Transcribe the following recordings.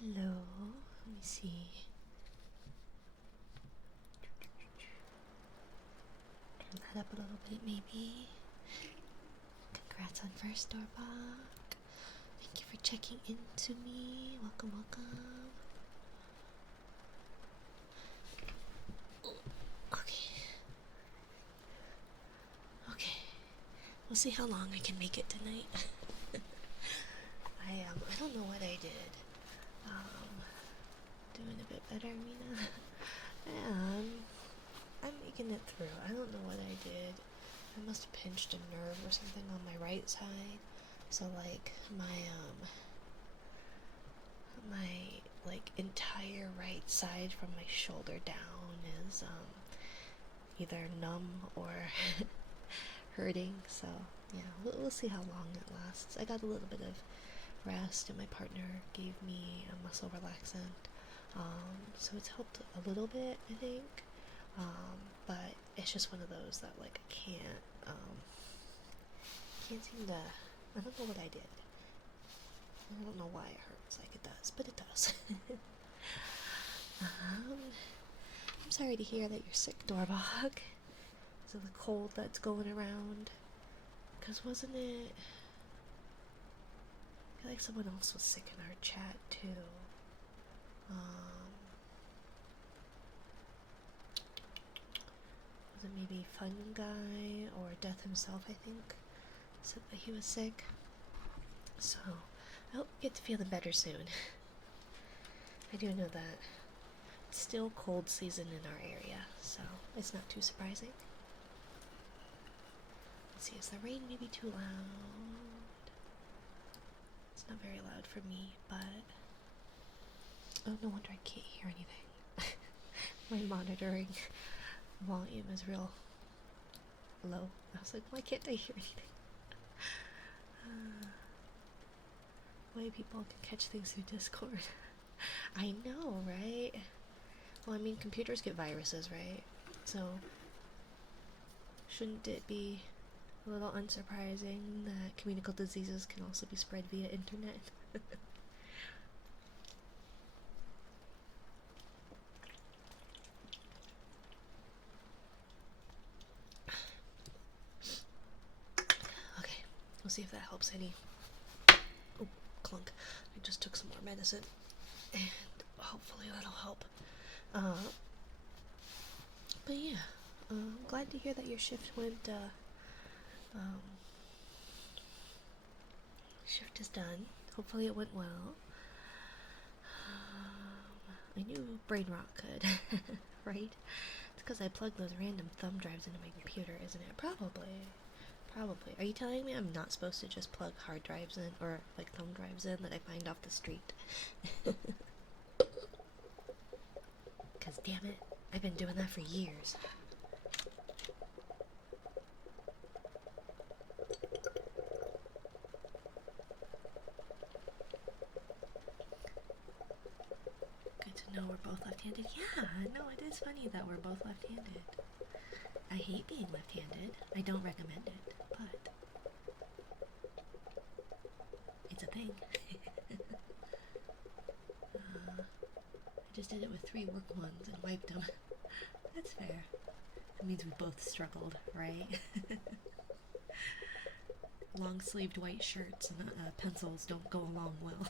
Hello. Let me see. Turn that up a little bit, maybe. Congrats on first door bug. Thank you for checking into me. Welcome, welcome. Okay. Okay. We'll see how long I can make it tonight. I don't know what I did. Doing a bit better, Mina. I'm making it through. I don't know what I did. I must have pinched a nerve or something on my right side. So like my like entire right side from my shoulder down is either numb or hurting. So yeah, we'll see how long it lasts. I got a little bit of rest, and my partner gave me a muscle relaxant, so it's helped a little bit, I think. But it's just one of those that like I can't seem to. I don't know what I did. I don't know why it hurts like it does, but it does. I'm sorry to hear that you're sick, Dorbog. Is it the cold that's going around? Because wasn't it? I feel like someone else was sick in our chat too. Was it maybe Fun Guy or Death himself, I think, said that he was sick. So, I hope you get to feeling better soon. I do know that it's still cold season in our area, so it's not too surprising. Let's see, is the rain maybe too loud? It's not very loud for me, but oh, no wonder I can't hear anything. My monitoring volume is real low. I was like, why can't I hear anything? Why people can catch things through Discord. I know, right? Well, I mean, computers get viruses, right? So, shouldn't it be a little unsurprising that communicable diseases can also be spread via internet? Okay, we'll see if that helps any. Oh, clunk. I just took some more medicine, and hopefully that'll help. But yeah, I'm glad to hear that your shift went, shift is done. Hopefully it went well. I knew brain rot could, right? It's because I plugged those random thumb drives into my computer, isn't it? Probably. Probably. Are you telling me I'm not supposed to just plug hard drives in, or like thumb drives in that I find off the street? Because damn it, I've been doing that for years. Good to know we're both left-handed. Yeah, no, it is funny that we're both left-handed. I hate being left-handed. I don't recommend it, but it's a thing. I just did it with 3 work ones and wiped them. That's fair. It means we both struggled, right? Long-sleeved white shirts and pencils don't go along well.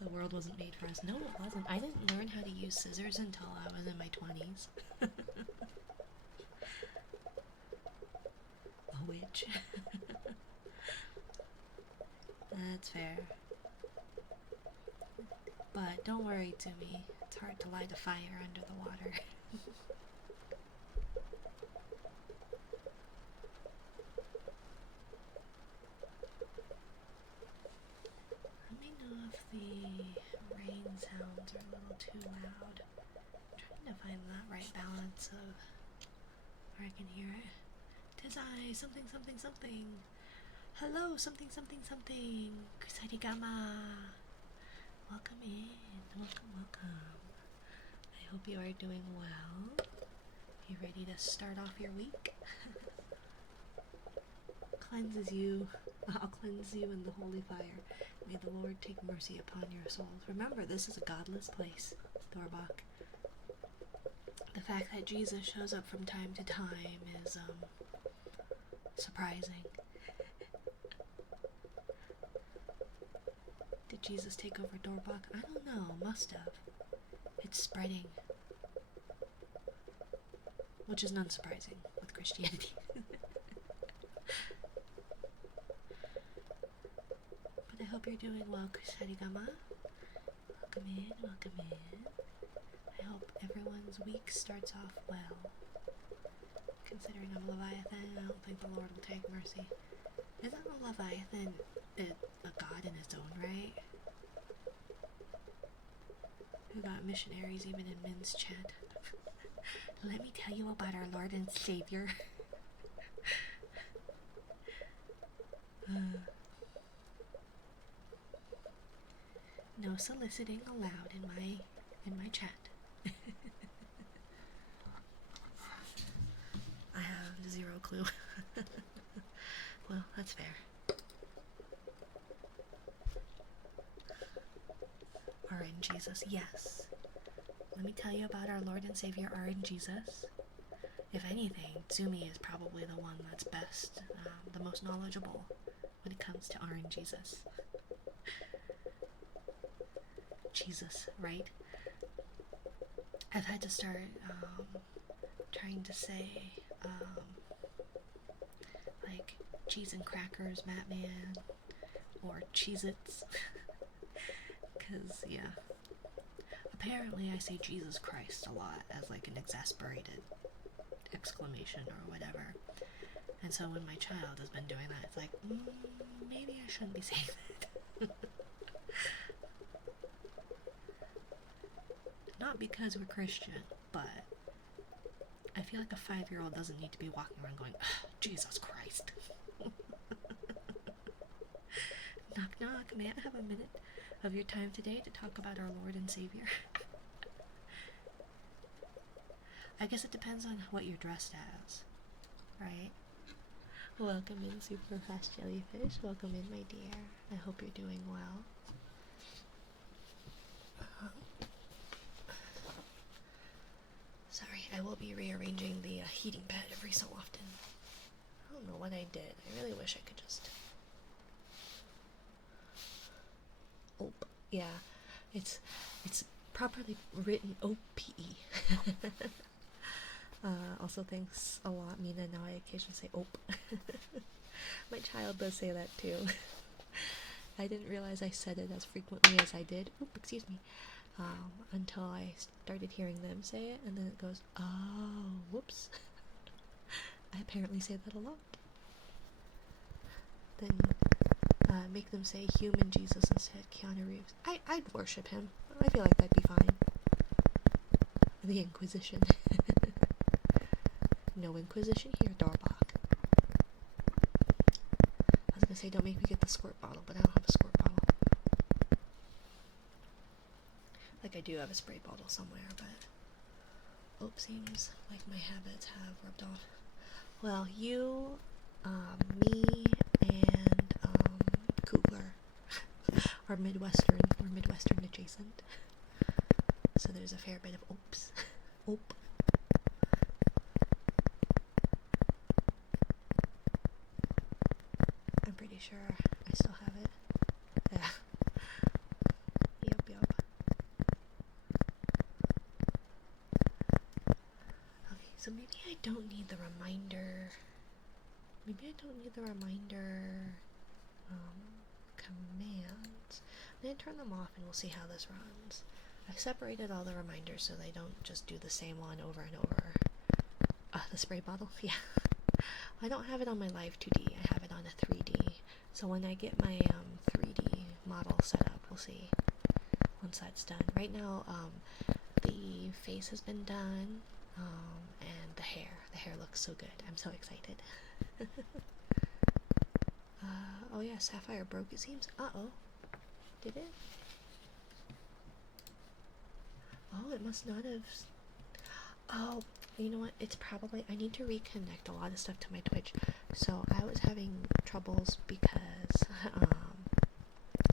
The world wasn't made for us. No, it wasn't. I didn't learn how to use scissors until I was in my 20s. A witch. That's fair. But don't worry, Tumi. It's hard to light a fire under the water. Let me know if the rain sounds are a little too loud. I'm trying to find that right balance of where I can hear it. Tis I, something, something, something. Hello, something, something, something. Kusarigama. Welcome in. Welcome, welcome. I hope you are doing well. You ready to start off your week? cleanses you. I'll cleanse you in the holy fire. May the Lord take mercy upon your souls. Remember, this is a godless place, Dorbach. The fact that Jesus shows up from time to time is, surprising. Did Jesus take over Dorbach? I don't know. Must have. It's spreading. Which is non-surprising with Christianity. But I hope you're doing well, Kusarigama. Welcome in, welcome in. I hope everyone's week starts off well. Considering I'm Leviathan, I don't think the Lord will take mercy. Isn't a Leviathan a god in its own right? Who got missionaries even in men's chat? Let me tell you about our Lord and Savior. No soliciting allowed in my chat. I have zero clue. Well, that's fair. Are in Jesus, yes. Let me tell you about our Lord and Savior are in Jesus. If anything, Zumi is probably the one that's best, the most knowledgeable when it comes to are in Jesus. Jesus, right? I've had to start trying to say like cheese and crackers, Batman, or Cheez-Its. Because, yeah. Apparently I say Jesus Christ a lot as like an exasperated exclamation or whatever. And so when my child has been doing that, it's like, maybe I shouldn't be saying that. Not because we're Christian, but I feel like a 5-year-old doesn't need to be walking around going, Jesus Christ. Knock knock, may I have a minute of your time today to talk about our Lord and Savior? I guess it depends on what you're dressed as, right? Welcome in, super fast jellyfish. Welcome in, my dear. I hope you're doing well. Sorry, I will be rearranging the heating pad every so often. I don't know what I did. I really wish I could just... Oh, yeah. It's properly written O-P-E. Also, thanks a lot, Mina. Now I occasionally say "ope." My child does say that too. I didn't realize I said it as frequently as I did. Oop, excuse me. Until I started hearing them say it, and then it goes, "Oh, whoops." I apparently say that a lot. Then make them say "human Jesus" instead. Keanu Reeves. I'd worship him. I feel like that'd be fine. The Inquisition. No Inquisition here, Dorbach. I was gonna say, don't make me get the squirt bottle, but I don't have a squirt bottle. Like, I do have a spray bottle somewhere, but... seems like my habits have rubbed off. Well, you, me, and, Kugler are Midwestern, or Midwestern adjacent. So there's a fair bit of oops. Ope. I'm pretty sure I still have it. Yeah. Yup. Okay, so maybe I don't need the reminder. Commands. I'm gonna turn them off and we'll see how this runs. I've separated all the reminders so they don't just do the same one over and over. The spray bottle? Yeah. I don't have it on my Live 2D, I have it on a 3D. So when I get my 3D model set up, we'll see once that's done. Right now, the face has been done, and the hair. The hair looks so good. I'm so excited. Oh yeah, Sapphire broke, it seems. Uh-oh. Did it? Oh, it must not have... Oh, you know what? It's probably... I need to reconnect a lot of stuff to my Twitch. So I was having troubles because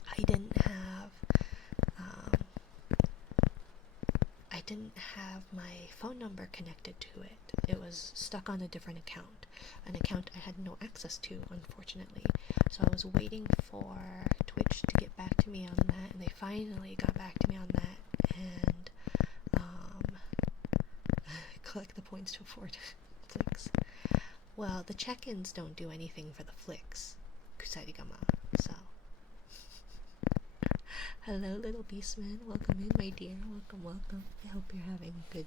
I didn't have um, my phone number connected to it. It was stuck on a different account, an account I had no access to, unfortunately. So I was waiting for Twitch to get back to me on that, and they finally got back to me on that, and collect the points to afford flicks. Well, the check-ins don't do anything for the flicks, Kusarigama, so. Hello, little beastman. Welcome in, my dear. Welcome, welcome. I hope you're having a good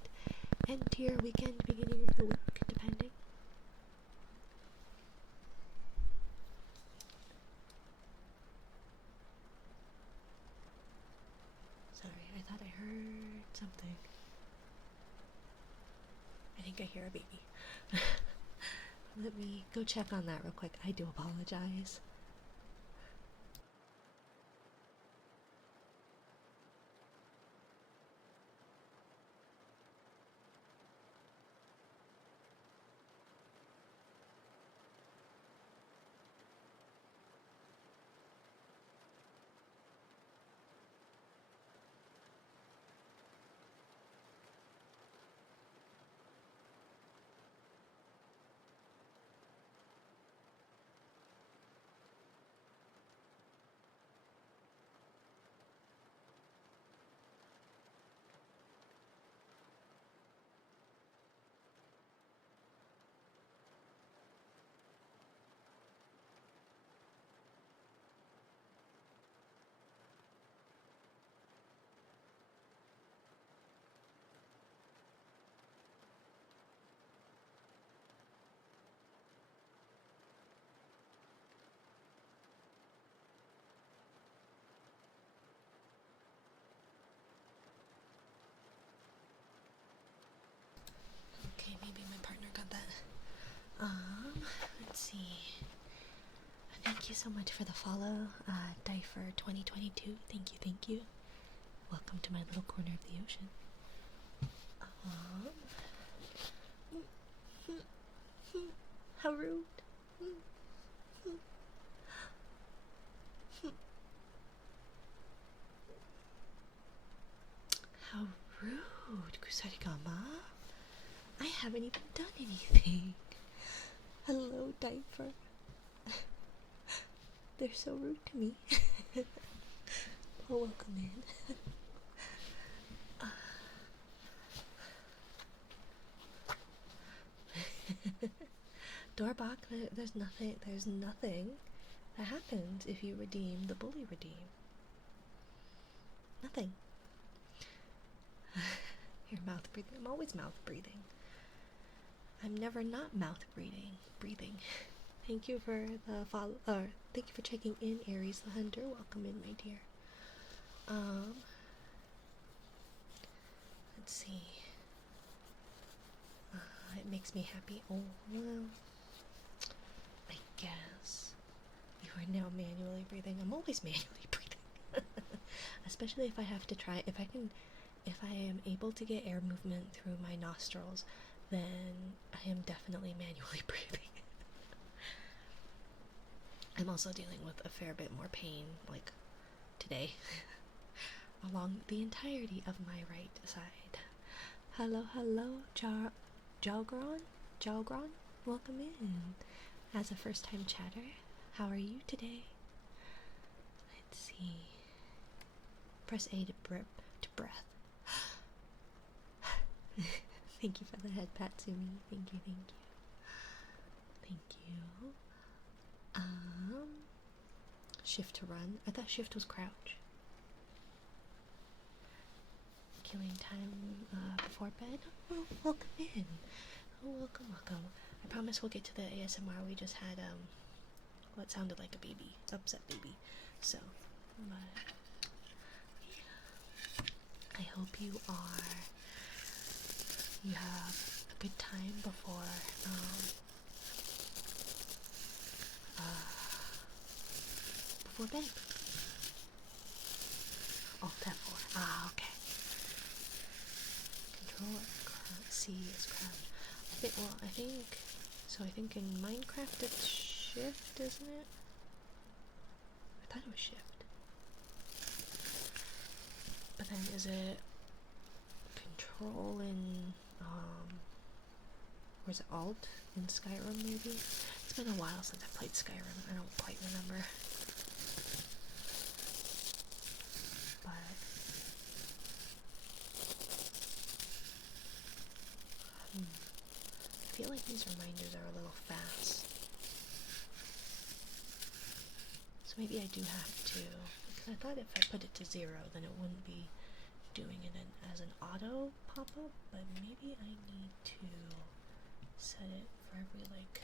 end to your weekend, beginning of the week, depending. Sorry, I thought I heard something. I think I hear a baby. Let me go check on that real quick. I do apologize. Okay, maybe my partner got that. Let's see. Thank you so much for the follow, Difer 2022. Thank you, thank you. Welcome to my little corner of the ocean. How rude. How rude, Kusarigama. I haven't even done anything. Hello, Diaper. They're so rude to me. Oh, welcome in. Doorbok, there's nothing that happens if you redeem the bully redeem. Nothing. Your mouth breathing. I'm always mouth breathing. I'm never not mouth breathing. Thank you for the follow. Thank you for checking in, Aries the Hunter. Welcome in, my dear. Let's see. It makes me happy. Oh well. I guess you are now manually breathing. I'm always manually breathing. Especially if I have to try. If I am able to get air movement through my nostrils, then I am definitely manually breathing. I'm also dealing with a fair bit more pain, like today, along the entirety of my right side. Hello, Jalgron, welcome in. As a first-time chatter, how are you today? Let's see. Press A to breath. Thank you for the head pat, Sumi. Thank you. Shift to run. I thought shift was crouch. Killing time before bed. Oh, welcome in. Oh, welcome. I promise we'll get to the ASMR. We just had what sounded like a baby, upset baby. So, but yeah. I hope you have a good time before bed. Alt F4. Ah, okay. Control C is crouch. I think in Minecraft it's shift, isn't it? I thought it was shift. But then is it control in, or is it alt in Skyrim maybe? It's been a while since I played Skyrim, I don't quite remember. But, I feel like these reminders are a little fast. So maybe I do have to, because I thought if I put it to 0 then it wouldn't be doing it as an auto pop-up, but maybe I need to set it for every like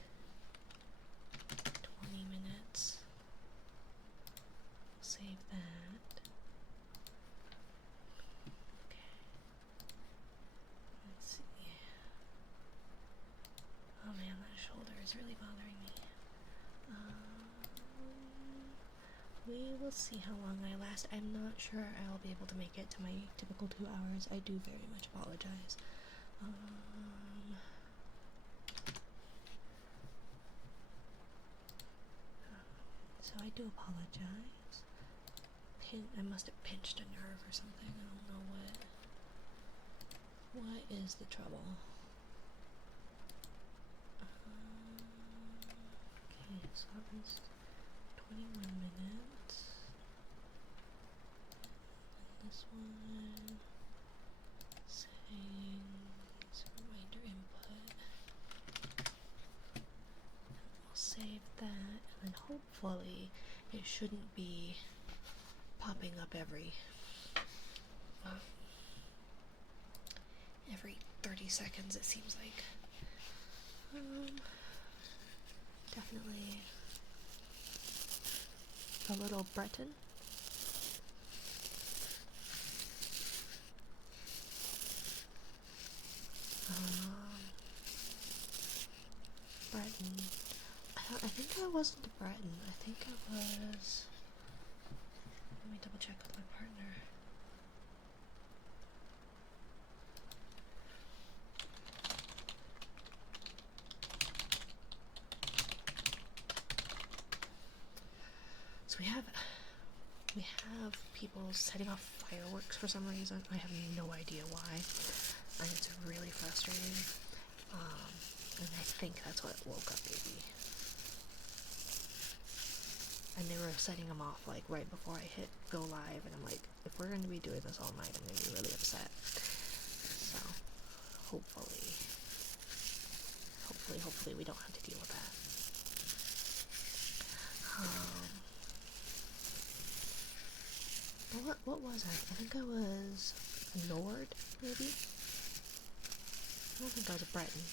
20 minutes. Save that. Okay. Let's see. Oh man, that shoulder is really bothering me. We will see how long I last. I'm not sure I'll be able to make it to my typical 2 hours. I do very much apologize. So I do apologize. I must have pinched a nerve or something. I don't know what. What is the trouble? Okay, so that was 21 minutes. And this one, settings, reminder input. I'll save that, and hopefully it shouldn't be popping up every 30 seconds, it seems like. Definitely a little Breton. Breton. I think I wasn't a Breton. I think I was. Let me double check with my partner. So we have people setting off fireworks for some reason. I have no idea why, and it's really frustrating. And I think that's what woke up baby. And they were setting them off like right before I hit go live, and I'm like, if we're going to be doing this all night, I'm going to be really upset. So hopefully we don't have to deal with that. What was I? I think I was a Nord, maybe? I don't think I was a Breton.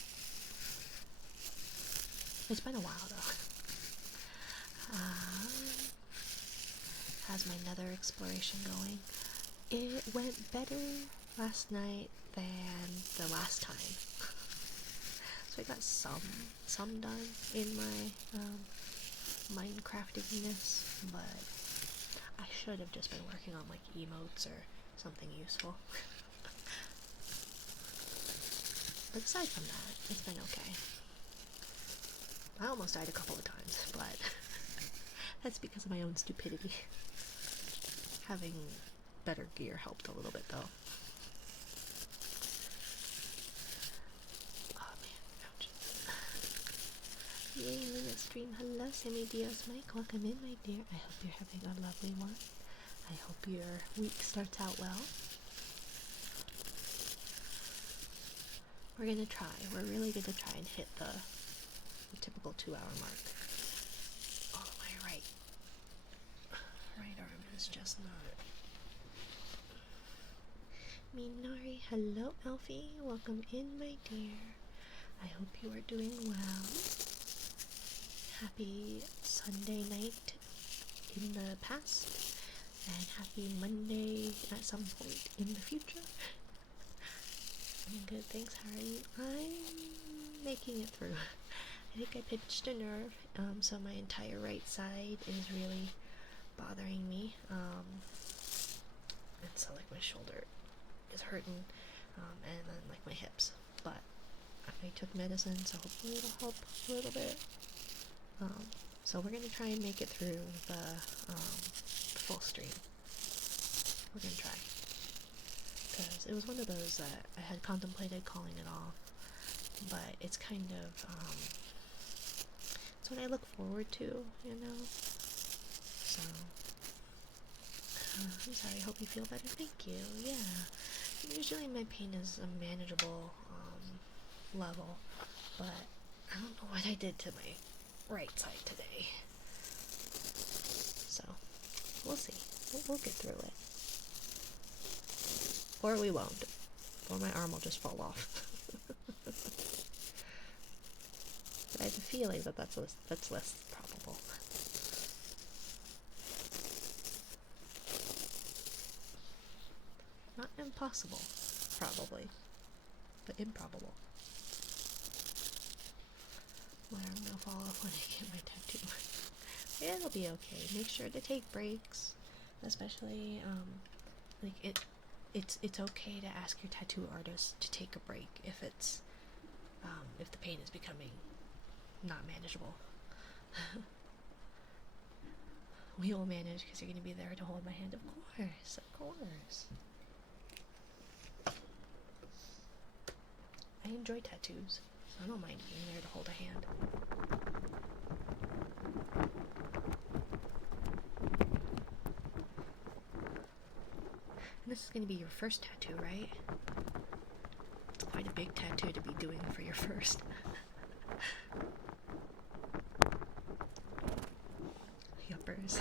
It's been a while, though. How's my nether exploration going? It went better last night than the last time. So I got some done in my Minecraftiness, but I should have just been working on like emotes or something useful. But aside from that, it's been okay. I almost died a couple of times, but that's because of my own stupidity. Having better gear helped a little bit though. Oh man, ouch. Yay, Luna stream. Hello, Sammy Dios Mike. Welcome in, my dear. I hope you're having a lovely one. I hope your week starts out well. We're gonna try. We're really gonna try and hit the typical 2-hour mark. Oh, my right arm is just not. Minari, hello, Alfie. Welcome in, my dear. I hope you are doing well. Happy Sunday night in the past, and happy Monday at some point in the future. I'm good, thanks. How are you? I'm making it through. I think I pinched a nerve, so my entire right side is really bothering me. And so like my shoulder is hurting, and then like my hips. But I took medicine, so hopefully it'll help a little bit. So we're gonna try and make it through the full stream. We're gonna try. Because it was one of those that I had contemplated calling it off, but it's kind of, it's what I look forward to, you know? So, I'm sorry, I hope you feel better. Thank you, yeah. Usually my pain is a manageable, level, but I don't know what I did to my right side today. So, we'll see. We'll get through it. Or we won't. Or my arm will just fall off. But I have a feeling that that's less probable. Not impossible, probably, but improbable. My arm will fall off when I get my tattoo. It'll be okay. Make sure to take breaks, especially like it's okay to ask your tattoo artist to take a break if it's if the pain is becoming not manageable. We will manage because you're going to be there to hold my hand. Of course. I enjoy tattoos, so I don't mind being there to hold a hand. And this is going to be your first tattoo, right? It's quite a big tattoo to be doing for your first. Yuppers.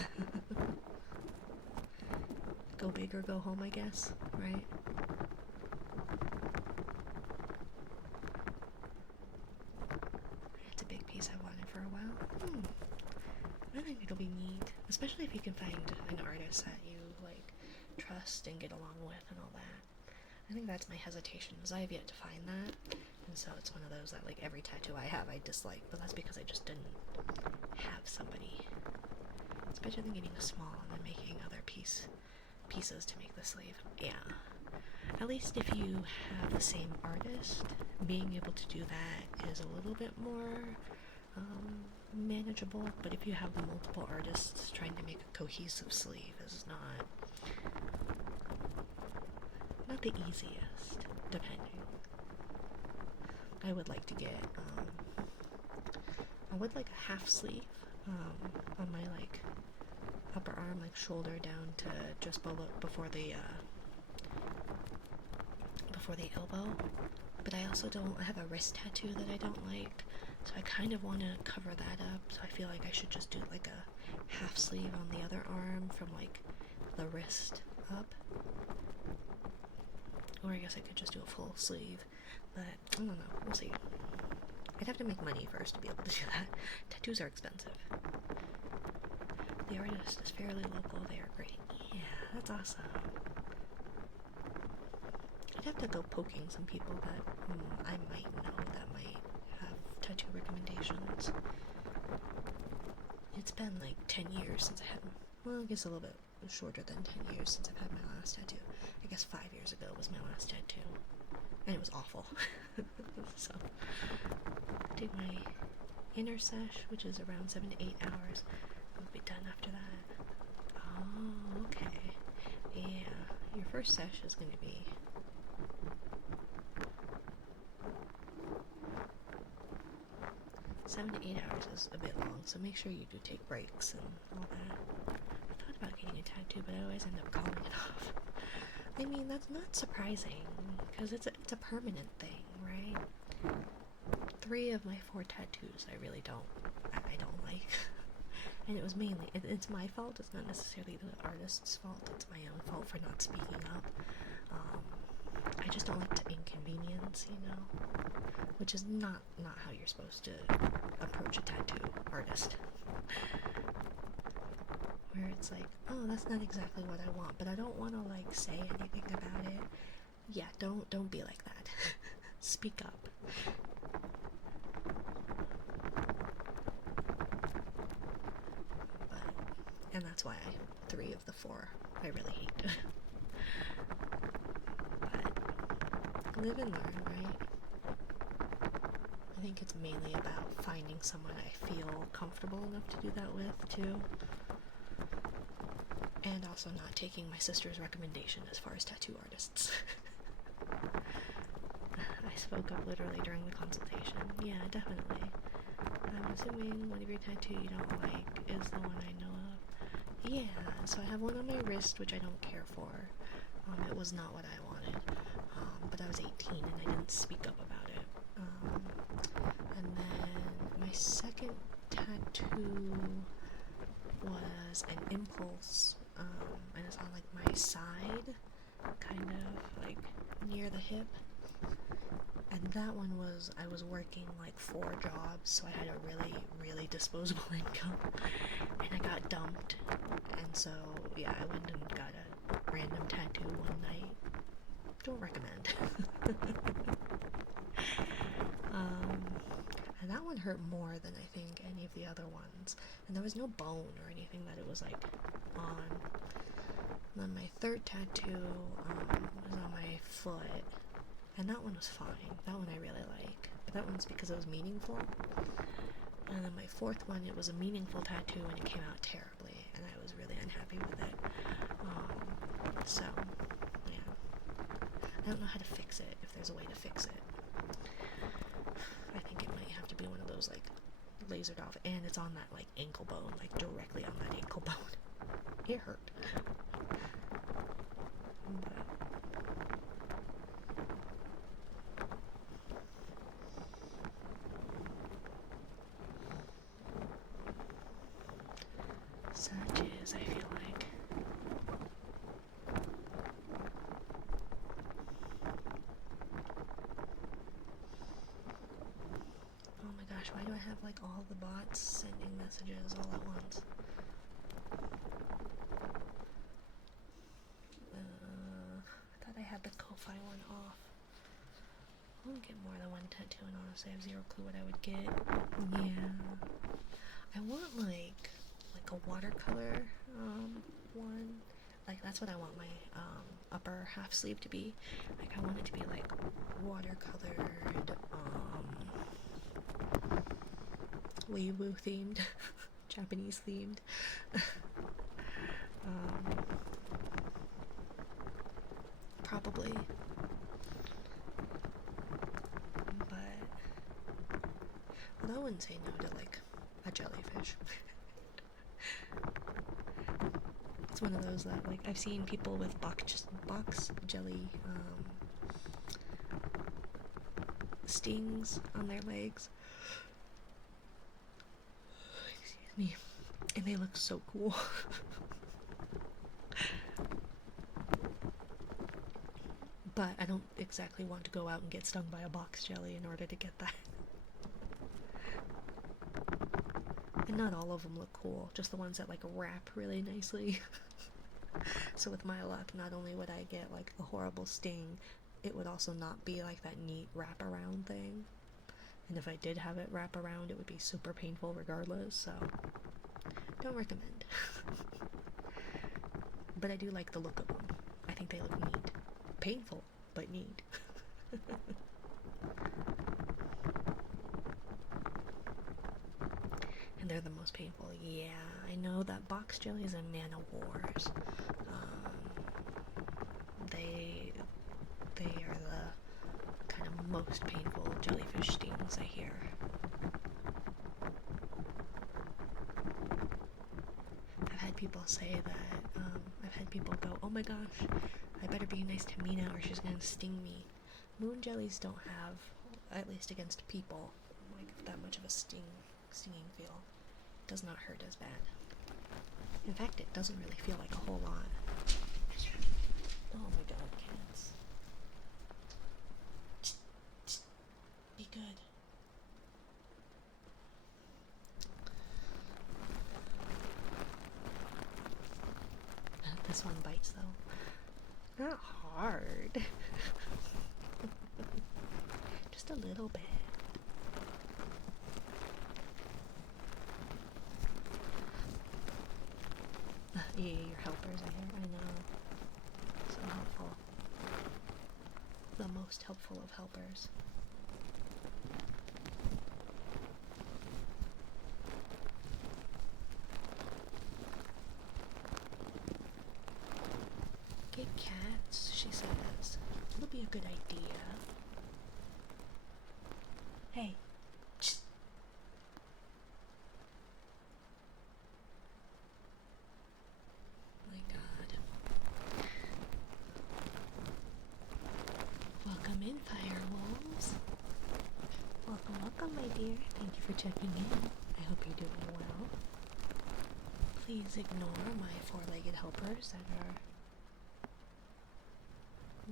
Go big or go home, I guess, right? It's a big piece I wanted for a while. I think it'll be neat, especially if you can find an artist that you like trust and get along with and all that. I think that's my hesitation, is I have yet to find that, and so it's one of those that like every tattoo I have I dislike, but that's because I just didn't have somebody. It's better than getting a small and then making other pieces to make the sleeve. Yeah. At least if you have the same artist, being able to do that is a little bit more manageable, but if you have multiple artists, trying to make a cohesive sleeve is not the easiest, depending. I would like to get, I would like a half sleeve on my like upper arm, like shoulder down to just below before the elbow. But I also I have a wrist tattoo that I don't like, so I kind of want to cover that up. So I feel like I should just do like a half sleeve on the other arm from like the wrist up. Or I guess I could just do a full sleeve, but I don't know, we'll see. I'd have to make money first to be able to do that. Tattoos are expensive. The artist is fairly local, they are great. Yeah, that's awesome. I'd have to go poking some people that I might know that might have tattoo recommendations. It's been like 10 years since I had, well, I guess a little bit shorter than 10 years since I've had my last tattoo. I guess 5 years ago was my last tattoo, and it was awful. So, I do my inner sesh, which is around 7 to 8 hours. I'll be done after that. Oh, okay. Yeah, your first sesh is going to be 7 to 8 hours is a bit long, so make sure you do take breaks and all that. I thought about getting a tattoo, but I always end up calling it off. I mean, that's not surprising, because it's a permanent thing, right? 3 of my 4 tattoos I really don't like. And it was mainly, it's my fault, it's not necessarily the artist's fault, it's my own fault for not speaking up. I just don't like to inconvenience, you know? Which is not how you're supposed to approach a tattoo artist. Where it's like, oh, that's not exactly what I want, but I don't want to like say anything about it. Yeah, don't be like that. Speak up. And that's why 3 of the 4 I really hate. But live and learn, right? I think it's mainly about finding someone I feel comfortable enough to do that with, too. And also not taking my sister's recommendation as far as tattoo artists. I spoke up literally during the consultation. Yeah, definitely. I'm assuming one of your tattoo you don't like is the one I know of. Yeah, so I have one on my wrist, which I don't care for. It was not what I wanted. But I was 18 and I didn't speak up about it. And then my second tattoo was an impulse, and it's on like my side, kind of like near the hip. And that one was, I was working like 4 jobs, so I had a really, really disposable income, and I got dumped, and so yeah, I went and got a random tattoo one night. Don't recommend. And that one hurt more than I think any of the other ones, and there was no bone or anything that it was like on. And then my third tattoo was on my foot, and that one was fine. That one I really like. But that one's because it was meaningful. And then my fourth one, it was a meaningful tattoo and it came out terribly, and I was really unhappy with it. So, yeah. I don't know how to fix it, if there's a way to fix it. I think it might have to be one of those, like, lasered off, and it's on that, like, ankle bone, like, directly on that ankle bone. It hurt. But such is, I feel like. Oh my gosh, why do I have like all the bots sending messages all at once? I thought I had the Ko-Fi one off. I wouldn't get more than one tattoo, and honestly I have zero clue what I would get. Yeah. I want like a watercolor one. Like that's what I want my upper half sleeve to be. Like I want it to be like watercolored, Weibo themed, Japanese themed. Probably. But well, I wouldn't say no to like a jellyfish. It's one of those that like I've seen people with box jelly stings on their legs. Excuse me. And they look so cool. But I don't exactly want to go out and get stung by a box jelly in order to get that. And not all of them look cool, just the ones that like wrap really nicely. So with my luck, not only would I get like a horrible sting, it would also not be like that neat wrap around thing. And if I did have it wrap around, it would be super painful regardless, so don't recommend. But I do like the look of them. I think they look neat. Painful, but neat. And they're the most painful. Yeah, I know that box jellies and Man of Wars. They are the kind of most painful jellyfish stings I hear. I've had people say that, I've had people go, oh my gosh, I better be nice to Mina or she's gonna sting me. Moon jellies don't have, at least against people, like that much of a stinging feel. It does not hurt as bad. In fact, it doesn't really feel like a whole lot. Oh my god, cats. Be good. This one bites though. Not hard. Just a little bit. Yeah, your helpers are here. I know. So helpful. The most helpful of helpers. she says. It'll be a good idea. Hey. Shh. My God. Welcome in, fire wolves. Welcome, my dear. Thank you for checking in. I hope you're doing well. Please ignore my four-legged helpers that are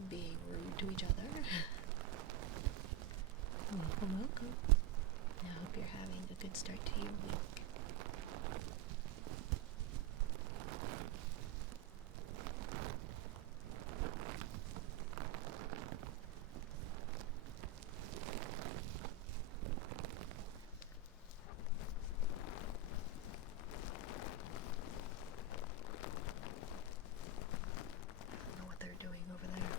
being rude to each other. Welcome. I hope you're having a good start to your week. I don't know what they're doing over there.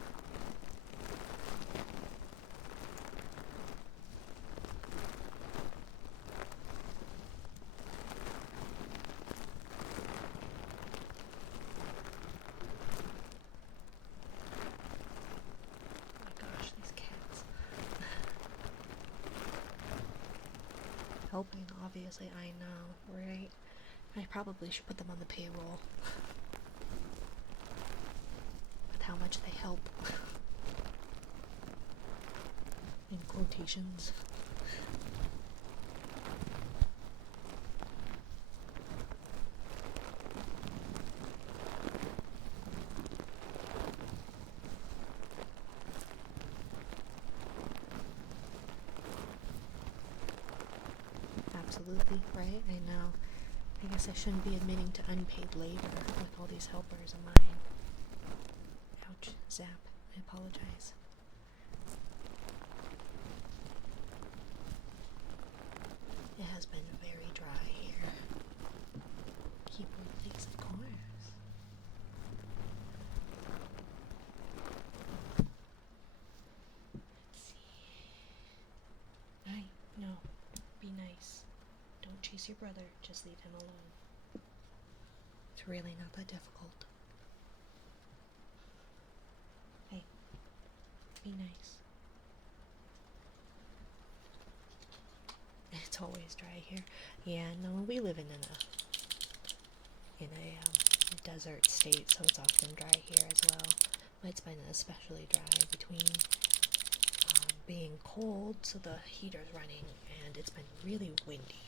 Helping, obviously, I know, right? I probably should put them on the payroll. With how much they help. In quotations. Absolutely, right? I know. I guess I shouldn't be admitting to unpaid labor with all these helpers of mine. Ouch, zap. I apologize. It has been very dry here. Keeping things, of course. Let's see. No. Be nice. Don't chase your brother, just leave him alone. It's really not that difficult. Hey, be nice. It's always dry here. Yeah, no, we live in a desert state, so it's often dry here as well. But it's been especially dry between being cold, so the heater's running, and it's been really windy.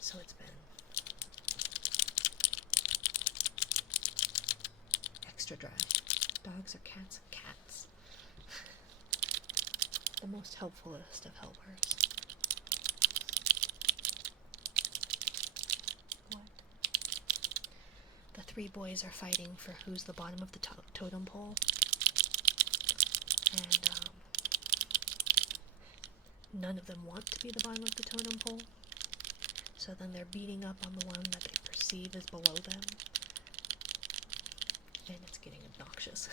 So it's been extra dry. Dogs or cats? Cats. The most helpfulest of helpers. What? The three boys are fighting for who's the bottom of the totem pole. And none of them want to be the bottom of the totem pole. So then they're beating up on the one that they perceive as below them. And it's getting obnoxious.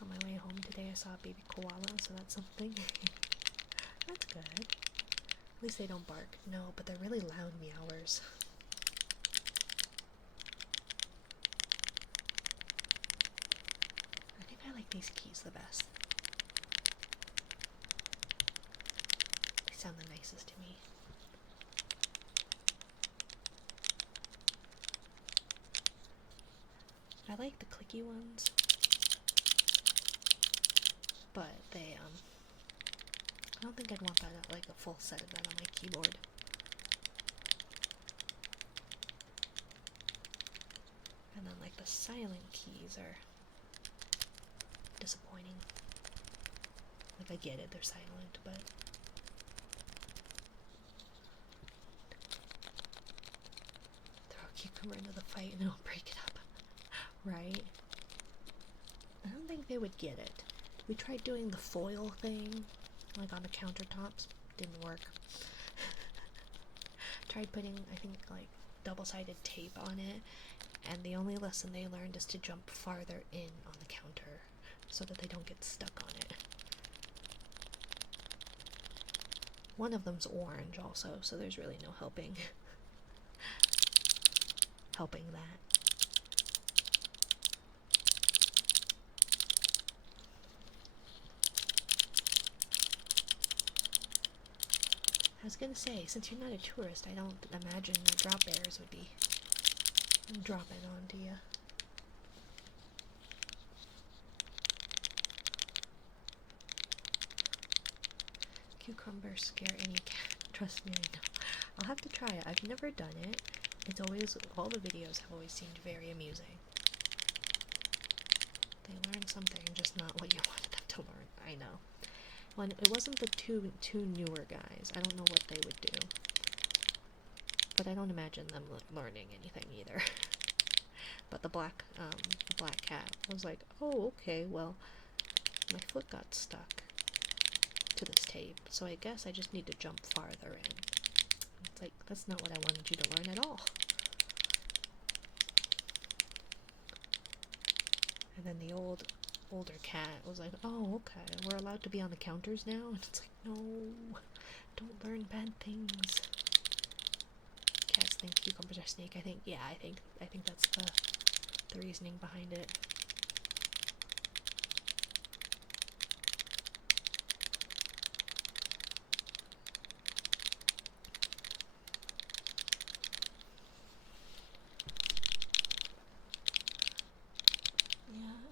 On my way home today I saw a baby koala, so that's something. That's good. At least they don't bark. No, but they're really loud meowers. I think I like these keys the best. They sound the nicest to me. I like the clicky ones, but they, I don't think I'd want that, like a full set of that on my keyboard. And then, like, the silent keys are disappointing. Like, I get it, they're silent, but throw a cucumber into the fight and it'll break it up. Right? I don't think they would get it. We tried doing the foil thing, like on the countertops. Didn't work. Tried putting, I think, like, double-sided tape on it, and the only lesson they learned is to jump farther in on the counter so that they don't get stuck on it. One of them's orange also, so there's really no helping. helping that. I was gonna say, since you're not a tourist, I don't imagine that drop bears would be dropping onto you. Cucumbers scare any cat. Trust me, I know. I'll have to try it. I've never done it. It's always, all the videos have always seemed very amusing. They learn something, just not what you wanted them to learn. I know. Well, it wasn't the two newer guys. I don't know what they would do. But I don't imagine them learning anything either. But the black cat was like, oh, okay, well, my foot got stuck to this tape, so I guess I just need to jump farther in. It's like, that's not what I wanted you to learn at all. And then the older cat was like, oh, okay, we're allowed to be on the counters now? And it's like, no, don't learn bad things. Cats think cucumbers are snake. I think that's the reasoning behind it.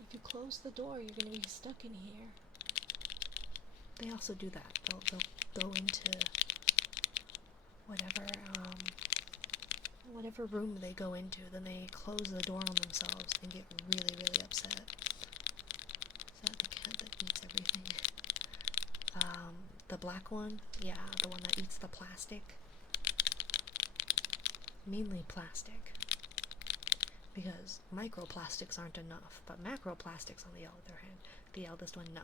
If you close the door, you're gonna be stuck in here. They also do that. They'll go into whatever room they go into, then they close the door on themselves and get really, really upset. Is that the cat that eats everything? The black one? Yeah, the one that eats the plastic. Mainly plastic. Because microplastics aren't enough, but macroplastics on the other hand, the eldest one, no.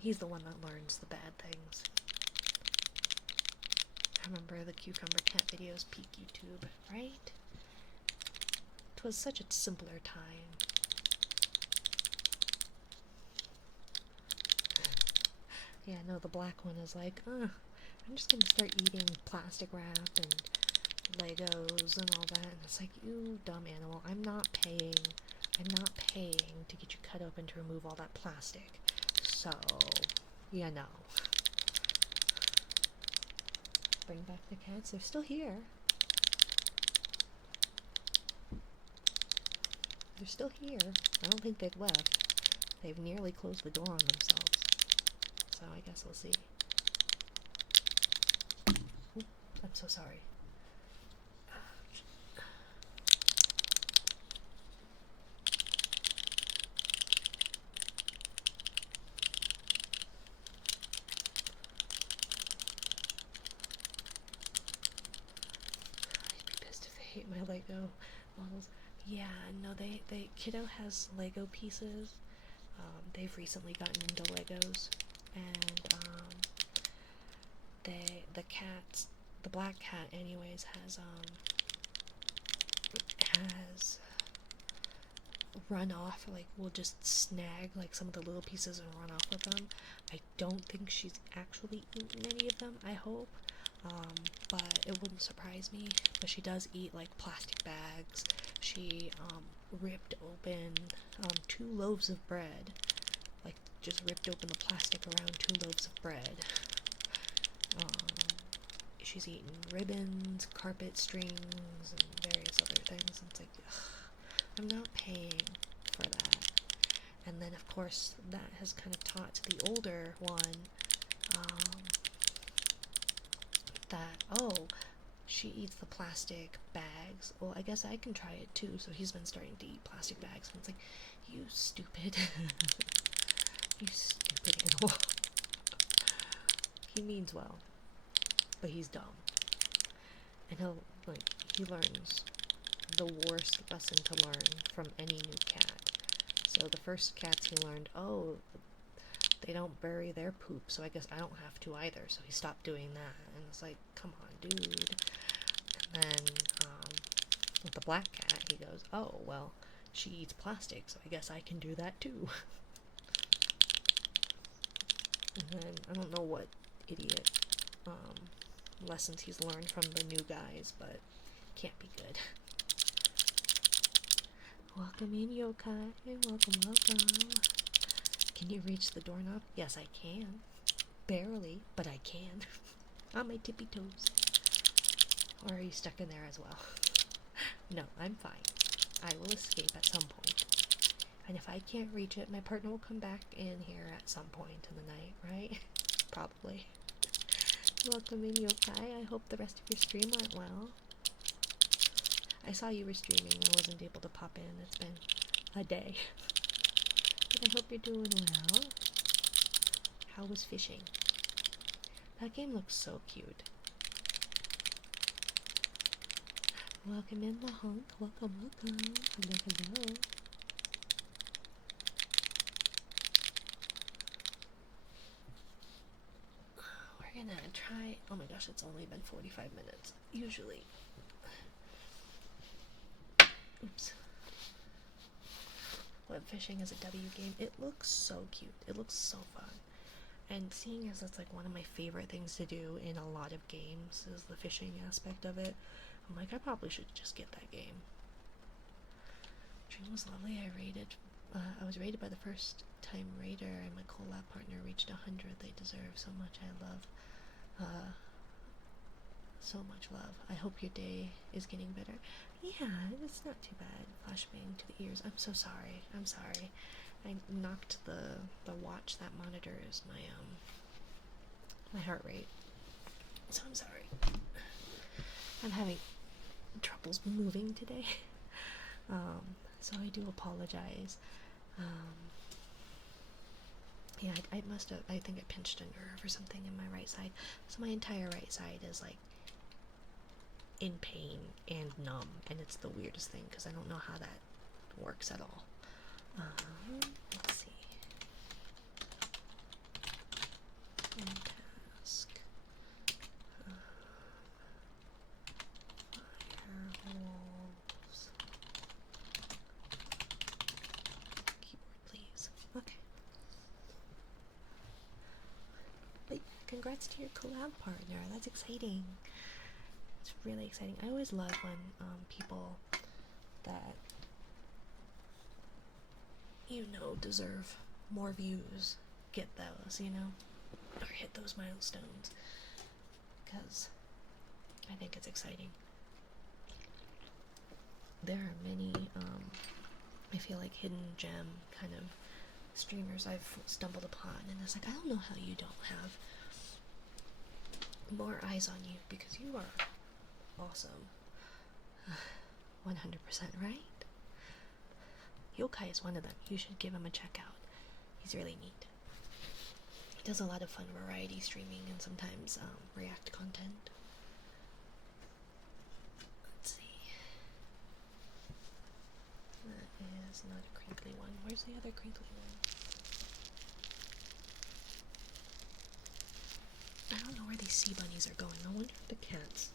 He's the one that learns the bad things. I remember the cucumber cat videos peak YouTube, right? 'Twas such a simpler time. Yeah, no, the black one is like, I'm just gonna start eating plastic wrap and Legos and all that. And it's like, you dumb animal, I'm not paying to get you cut open to remove all that plastic. So, yeah, no. Bring back the cats. They're still here. They're still here. I don't think they've left. They've nearly closed the door on themselves. So I guess we'll see. Oops, I'm so sorry. I'd be pissed if they hate my Lego models. Yeah, no, Kiddo has Lego pieces. They've recently gotten into Legos, and the black cat, anyways, has run off, like, will just snag like some of the little pieces and run off with them. I don't think she's actually eaten any of them, I hope, but it wouldn't surprise me. But she does eat like plastic bags. She ripped open 2 loaves of bread, like just ripped open the plastic around 2 loaves of bread. She's eaten ribbons, carpet strings, and various other things. And it's like, ugh, I'm not paying for that. And then, of course, that has kind of taught to the older one that, oh, she eats the plastic bags. Well, I guess I can try it too. So he's been starting to eat plastic bags. And it's like, you stupid. You stupid animal. He means well, but he's dumb. And he learns the worst lesson to learn from any new cat. So the first cats he learned, oh, they don't bury their poop, so I guess I don't have to either. So he stopped doing that, and it's like, come on, dude. And then with the black cat, he goes, oh, well, she eats plastic, so I guess I can do that too. And then I don't know what idiot lessons he's learned from the new guys, but can't be good. Welcome in, yokai. Welcome, welcome. Can you reach the doorknob? Yes, I can. Barely, but I can. On my tippy toes. Or are you stuck in there as well? No, I'm fine. I will escape at some point. And if I can't reach it, my partner will come back in here at some point in the night, right? Probably. Welcome in, yokai. I hope the rest of your stream went well. I saw you were streaming. I wasn't able to pop in. It's been a day. But I hope you're doing well. How was fishing? That game looks so cute. Welcome in, the hunk. Welcome, welcome. Hello, hello. We're gonna try. Oh my gosh, it's only been 45 minutes. Usually. Oops. Web fishing is a W game. It looks so cute. It looks so fun. And seeing as that's like one of my favorite things to do in a lot of games is the fishing aspect of it, I'm like, I probably should just get that game. Dream was lovely. I was rated by the first time raider, and my collab partner reached 100. They deserve so much. I love, so much love. I hope your day is getting better. Yeah, it's not too bad. Flashbang to the ears. I'm so sorry. I'm sorry. I knocked the watch that monitors my heart rate. So I'm sorry. I'm having troubles moving today. So I do apologize. Yeah, I must have, I think I pinched a nerve or something in my right side. So my entire right side is like in pain and numb, and it's the weirdest thing because I don't know how that works at all. Let's see. Task. Firewolves. Keyboard, please. Okay. But congrats to your collab partner. That's exciting. It's really exciting. I always love when people that deserve more views get those, or hit those milestones, because I think it's exciting. There are many, I feel like hidden gem kind of streamers I've stumbled upon, and it's like, I don't know how you don't have more eyes on you, because you are awesome. 100% right? Yokai is one of them. You should give him a check out. He's really neat. He does a lot of fun variety streaming and sometimes react content. Let's see. That is not a crinkly one. Where's the other crinkly one? I don't know where these sea bunnies are going. I wonder if the cats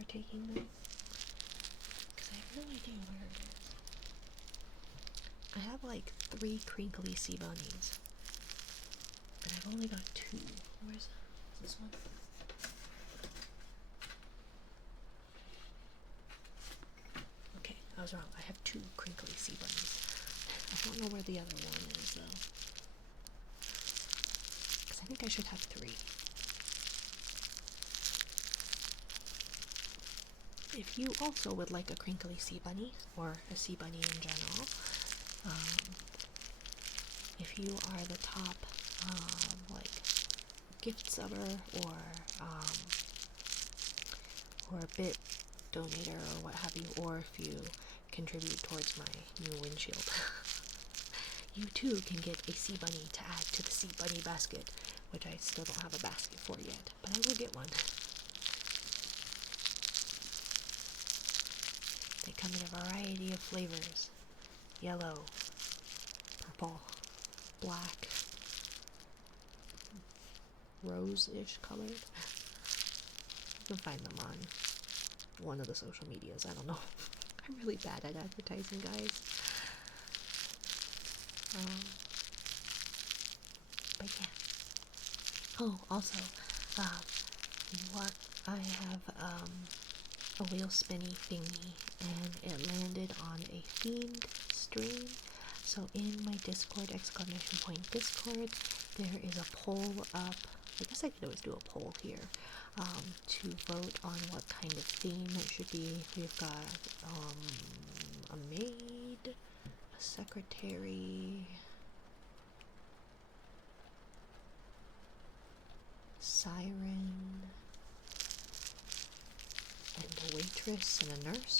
are taking them. Because I have no idea where it is. I have like 3 crinkly sea bunnies, but I've only got 2. Where's this one? Okay, I was wrong. I have 2 crinkly sea bunnies. I don't know where the other one is though, because I think I should have 3. If you also would like a crinkly sea bunny, or a sea bunny in general, if you are the top like gift subber or bit donator or what have you, or if you contribute towards my new windshield, you too can get a sea bunny to add to the sea bunny basket, which I still don't have a basket for yet, but I will get one. They come in a variety of flavors: yellow, purple, black, rose-ish colored. You can find them on one of the social medias. I don't know. I'm really bad at advertising, guys. But yeah. Oh, also, Um, what I have a wheel spinny thingy, and it landed on a themed stream. So in my Discord, exclamation point Discord, there is a poll up. I guess I could always do a poll here to vote on what kind of theme it should be. We've got a maid, a secretary, siren, and a waitress and a nurse.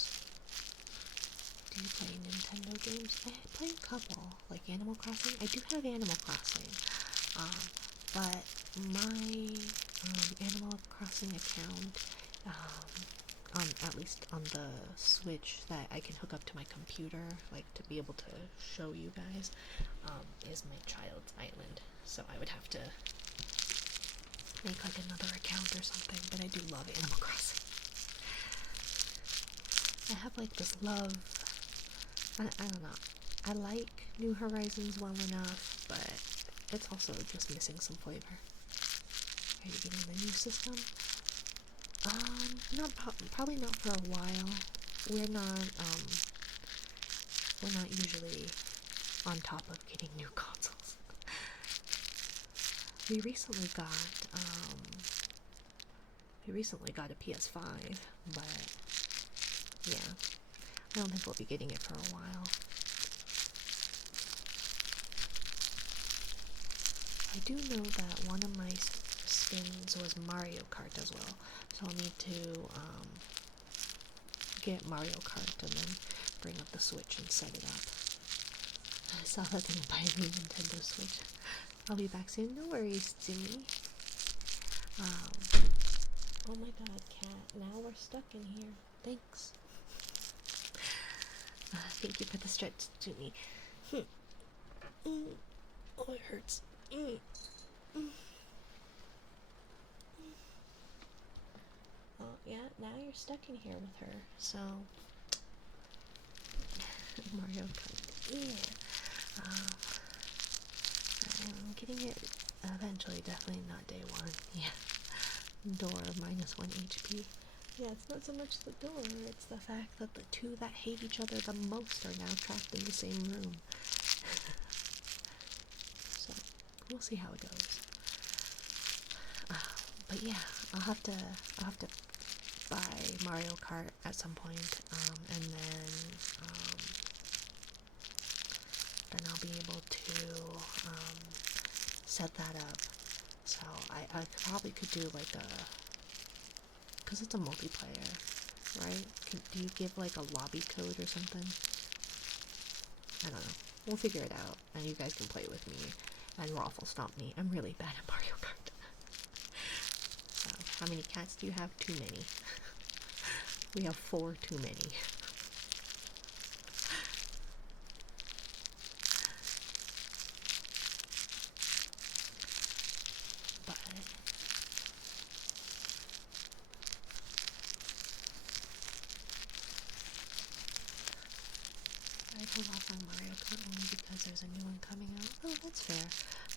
Do you play Nintendo games? I play a couple, like Animal Crossing. I do have Animal Crossing, but my Animal Crossing account, at least on the Switch that I can hook up to my computer, like to be able to show you guys, is my child's island. So I would have to make like another account or something, but I do love Animal Crossing. I have like this love, I don't know, I like New Horizons well enough, but it's also just missing some flavor. Are you getting the new system? Probably not for a while. We're not usually on top of getting new consoles. We recently got a PS5, but yeah, I don't think we'll be getting it for a while. I do know that one of my spins was Mario Kart as well, so I'll need to get Mario Kart and then bring up the Switch and set it up. I saw that they buy a new Nintendo Switch. I'll be back soon. No worries, Jimmy. Oh my god, cat. Now we're stuck in here. Thanks. Thank you for the stretch, Jimmy. Oh, it hurts. Oh, yeah, now you're stuck in here with her, so... Mario Kart. Yeah. I'm getting it eventually, definitely not day one. Yeah. Door -1 HP. Yeah, it's not so much the door, it's the fact that the two that hate each other the most are now trapped in the same room. So, we'll see how it goes. But yeah, I'll have to buy Mario Kart at some point, and then I'll be able to set that up. So I probably could do like because it's a multiplayer, right? Do you give like a lobby code or something? I don't know. We'll figure it out, and you guys can play with me and Raffle Stomp me. I'm really bad at Mario Kart. So, how many cats do you have? Too many. We have 4 too many. But I hold off on Mario Kart only because there's a new one coming out. Oh, that's fair.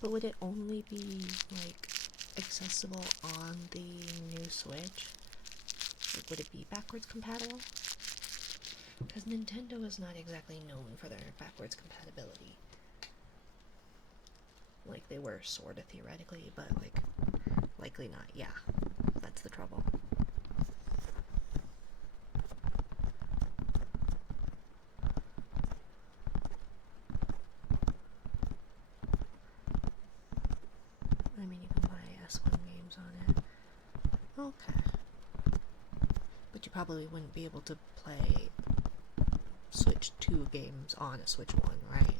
But would it only be like accessible on the new Switch? Like, would it be backwards compatible? Because Nintendo is not exactly known for their backwards compatibility. Like, they were sort of theoretically, but like, likely not. Yeah, that's the trouble. I mean, you can buy S1 games on it. Okay. But you probably wouldn't be able to play Switch 2 games on a Switch 1, right?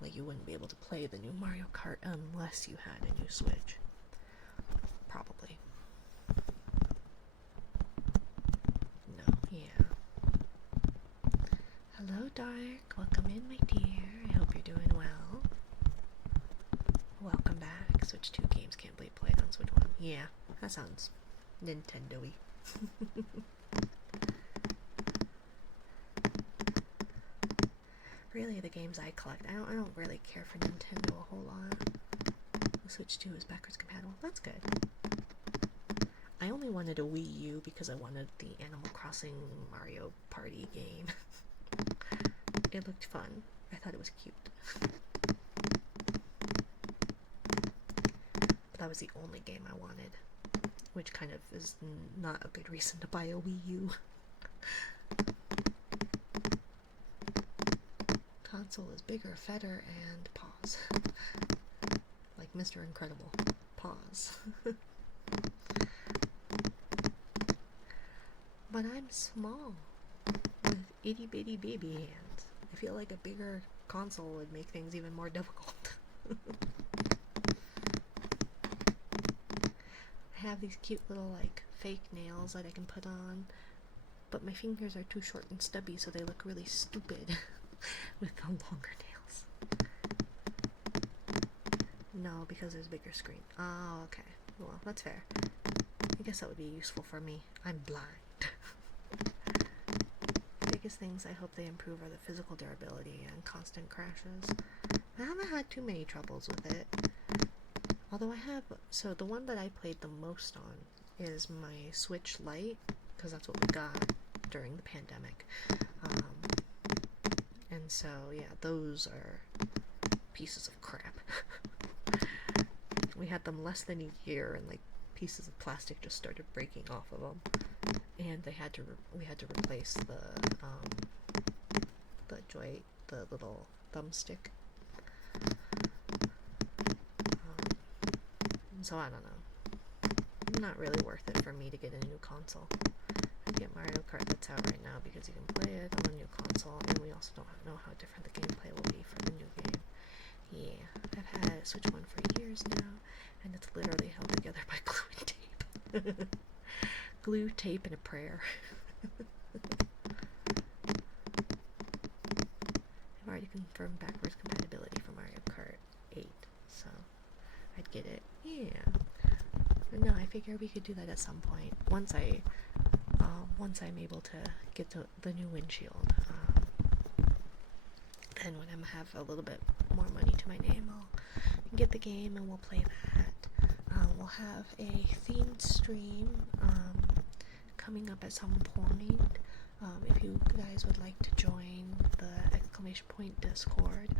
Like, you wouldn't be able to play the new Mario Kart unless you had a new Switch. Probably. No, yeah. Hello, Dark. Welcome in, my dear. I hope you're doing well. Welcome back. Switch 2 games can't be played on Switch 1. Yeah, that sounds Nintendo-y. Really, the games I collect, I don't really care for Nintendo a whole lot. The Switch 2 is backwards compatible. That's good. I only wanted a Wii U because I wanted the Animal Crossing Mario Party game. It looked fun. I thought it was cute. But that was the only game I wanted, which kind of is not a good reason to buy a Wii U. Console is bigger, fatter, and pause. Like Mr. Incredible. Pause. But I'm small, with itty bitty baby hands. I feel like a bigger console would make things even more difficult. I have these cute little like fake nails that I can put on, but my fingers are too short and stubby, so they look really stupid with the longer nails. No, because there's a bigger screen. Oh, okay. Well, that's fair. I guess that would be useful for me. I'm blind. Biggest things I hope they improve are the physical durability and constant crashes. I haven't had too many troubles with it. Although I have, so the one that I played the most on is my Switch Lite, because that's what we got during the pandemic. And so, yeah, those are pieces of crap. We had them less than a year, and like pieces of plastic just started breaking off of them, and we had to replace the little thumbstick. So I don't know. Not really worth it for me to get a new console. I get Mario Kart that's out right now because you can play it on the new console, and we also don't know how different the gameplay will be for the new game. Yeah, I've had a Switch 1 for years now, and it's literally held together by glue and tape. Glue, tape, and a prayer. I've already confirmed backwards compatibility for Mario Kart 8, so I'd get it. Yeah. But no, I figure we could do that at some point. Once I'm able to get the new windshield. Then when I have a little bit more money to my name, I'll get the game and we'll play that. We'll have a themed stream coming up at some point. If you guys would like to join the exclamation point Discord,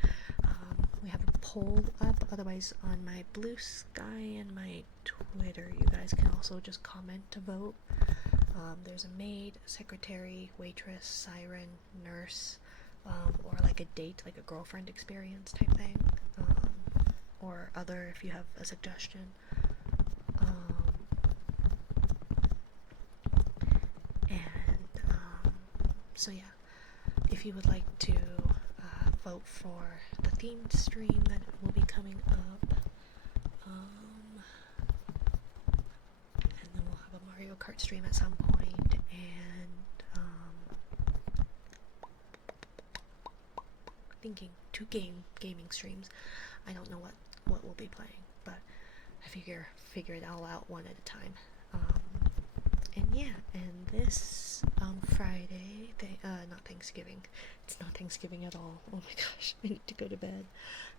we have a poll up. Otherwise, on my Blue Sky and my Twitter, you guys can also just comment to vote. There's a maid, secretary, waitress, siren, nurse, or like a date, like a girlfriend experience type thing, or other if you have a suggestion. So yeah, if you would like to vote for the themed stream that will be coming up, and then we'll have a Mario Kart stream at some point, and thinking 2 gaming streams. I don't know what we'll be playing, but I figure it all out one at a time. And yeah, and this Friday, not Thanksgiving. It's not Thanksgiving at all. Oh my gosh, I need to go to bed.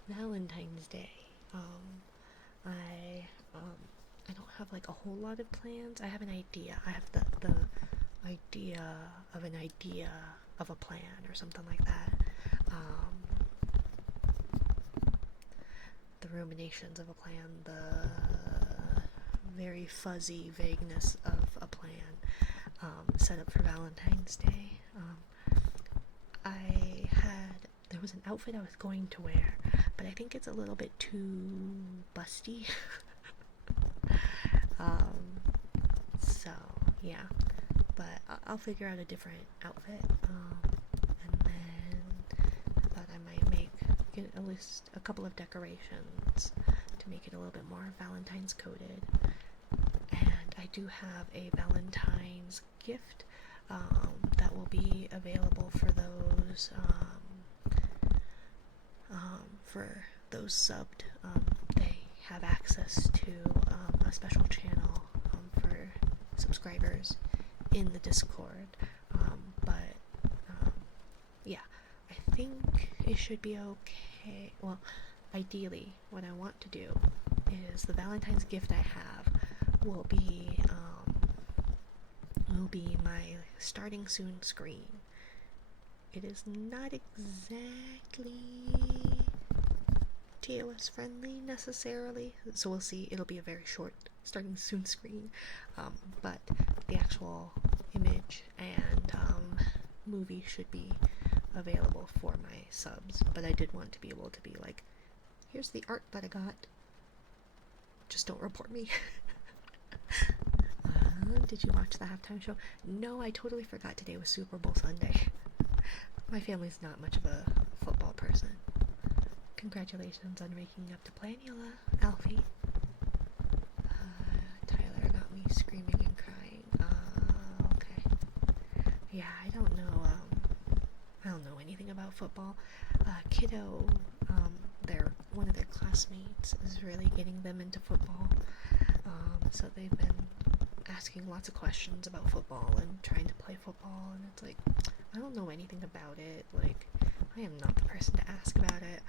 Valentine's Day. I don't have like a whole lot of plans. I have an idea. I have the idea of an idea of a plan or something like that. The ruminations of a plan, the very fuzzy vagueness of a plan set up for Valentine's Day. There was an outfit I was going to wear, but I think it's a little bit too busty. So yeah, but I'll figure out a different outfit, and then I thought I might get at least a couple of decorations to make it a little bit more Valentine's coded. And I do have a Valentine's gift that will be available for those subbed. They have access to a special channel for subscribers in the Discord. Yeah, I think it should be okay. Well, ideally, what I want to do is the Valentine's gift I have will be will be my starting soon screen. It is not exactly TOS friendly necessarily, so we'll see. It'll be a very short starting soon screen, but the actual image and movie should be available for my subs. But I did want to be able to be like, here's the art that I got, just don't report me. Did you watch the halftime show? No, I totally forgot today was Super Bowl Sunday. My family's not much of a football person. Congratulations on waking up to Planula, Alfie. Tyler got me screaming and crying. Okay. Yeah, I don't know anything about football. Kiddo, one of their classmates is really getting them into football. So they've been asking lots of questions about football and trying to play football, and it's like, I don't know anything about it. Like, I am not the person to ask about it.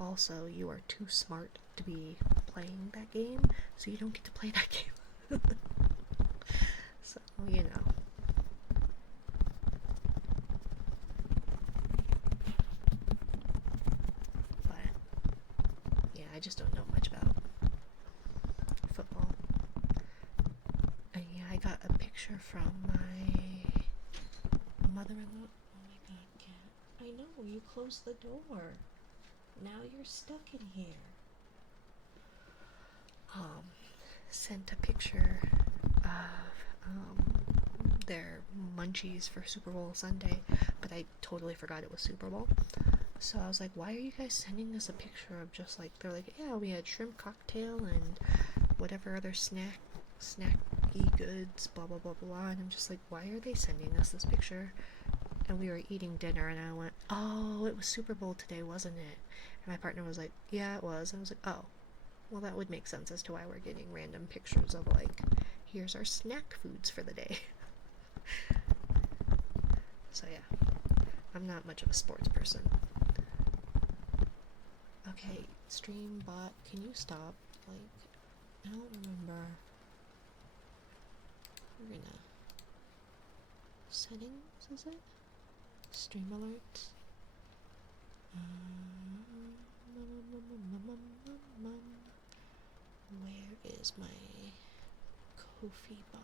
Also, you are too smart to be playing that game, so you don't get to play that game. So, you know. But, yeah, I just don't know much about football. And yeah, I got a picture from my mother-in-law. Oh, maybe I can't. I know, you closed the door. Now you're stuck in here. Sent a picture of their munchies for Super Bowl Sunday, but I totally forgot it was Super Bowl. So I was like, why are you guys sending us a picture of just like, they're like, yeah, we had shrimp cocktail and whatever other snacky goods, blah blah blah blah. And I'm just like, why are they sending us this picture? And we were eating dinner, and I went, oh, it was Super Bowl today, wasn't it? And my partner was like, yeah, it was. And I was like, oh, well, that would make sense as to why we're getting random pictures of, like, here's our snack foods for the day. So, yeah, I'm not much of a sports person. Okay, stream bot, can you stop? Like, I don't remember. We're gonna... Settings, is it? Stream alerts. Where is my Ko-fi bot?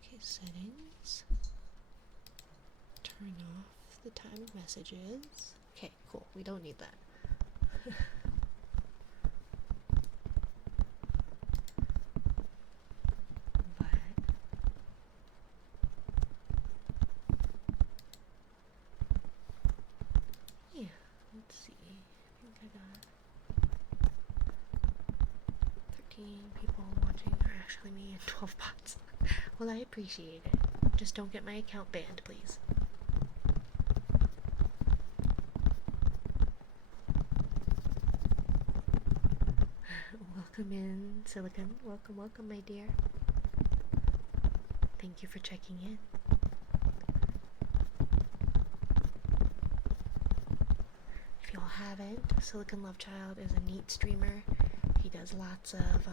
Okay, settings. Turn off the time of messages. Okay, cool. We don't need that. But yeah, let's see. I think I got 13 people watching, or actually me and 12 bots. Well, I appreciate it. Just don't get my account banned, please. Welcome in, Silicon. Welcome, welcome, my dear. Thank you for checking in. If y'all haven't, Silicon Lovechild is a neat streamer. He does lots of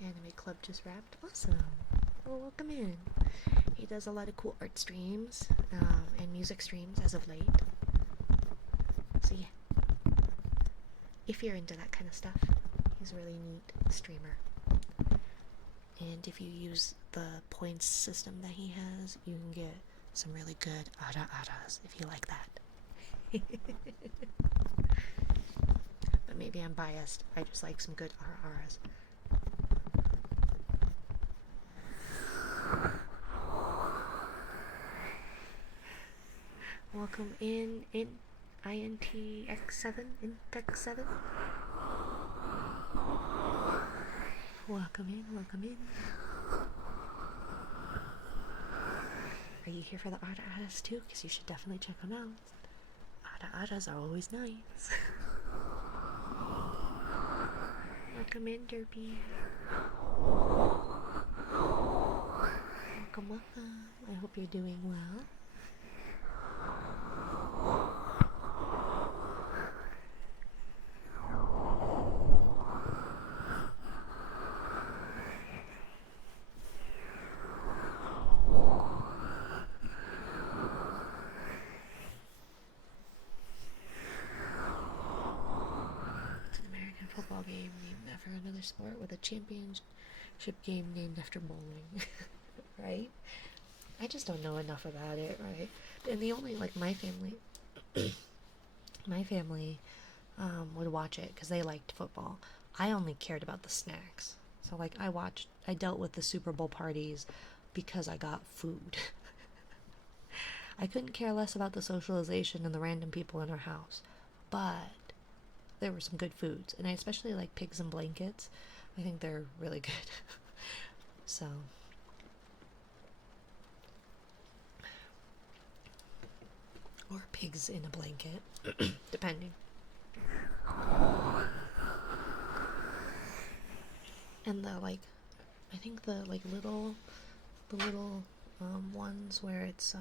Anime Club just wrapped. Awesome. Well, welcome in. He does a lot of cool art streams and music streams as of late. So yeah, if you're into that kind of stuff, he's a really neat streamer. And if you use the points system that he has, you can get some really good ara-aras if you like that. But maybe I'm biased. I just like some good ara-aras. Welcome in INTX7, Intex7. Welcome in, welcome in. Are you here for the ara-aras too? Because you should definitely check them out. Ara-aras are always nice. Welcome in, Derpy. Welcome, welcome. I hope you're doing well. game named after another sport with a championship game named after bowling, right? I just don't know enough about it, right? And the only, like, my family would watch it because they liked football. I only cared about the snacks. So, like, I dealt with the Super Bowl parties because I got food. I couldn't care less about the socialization and the random people in our house. But there were some good foods, and I especially like pigs and blankets. I think they're really good. So, or pigs in a blanket, depending. And the like, I think the like the little ones where it's the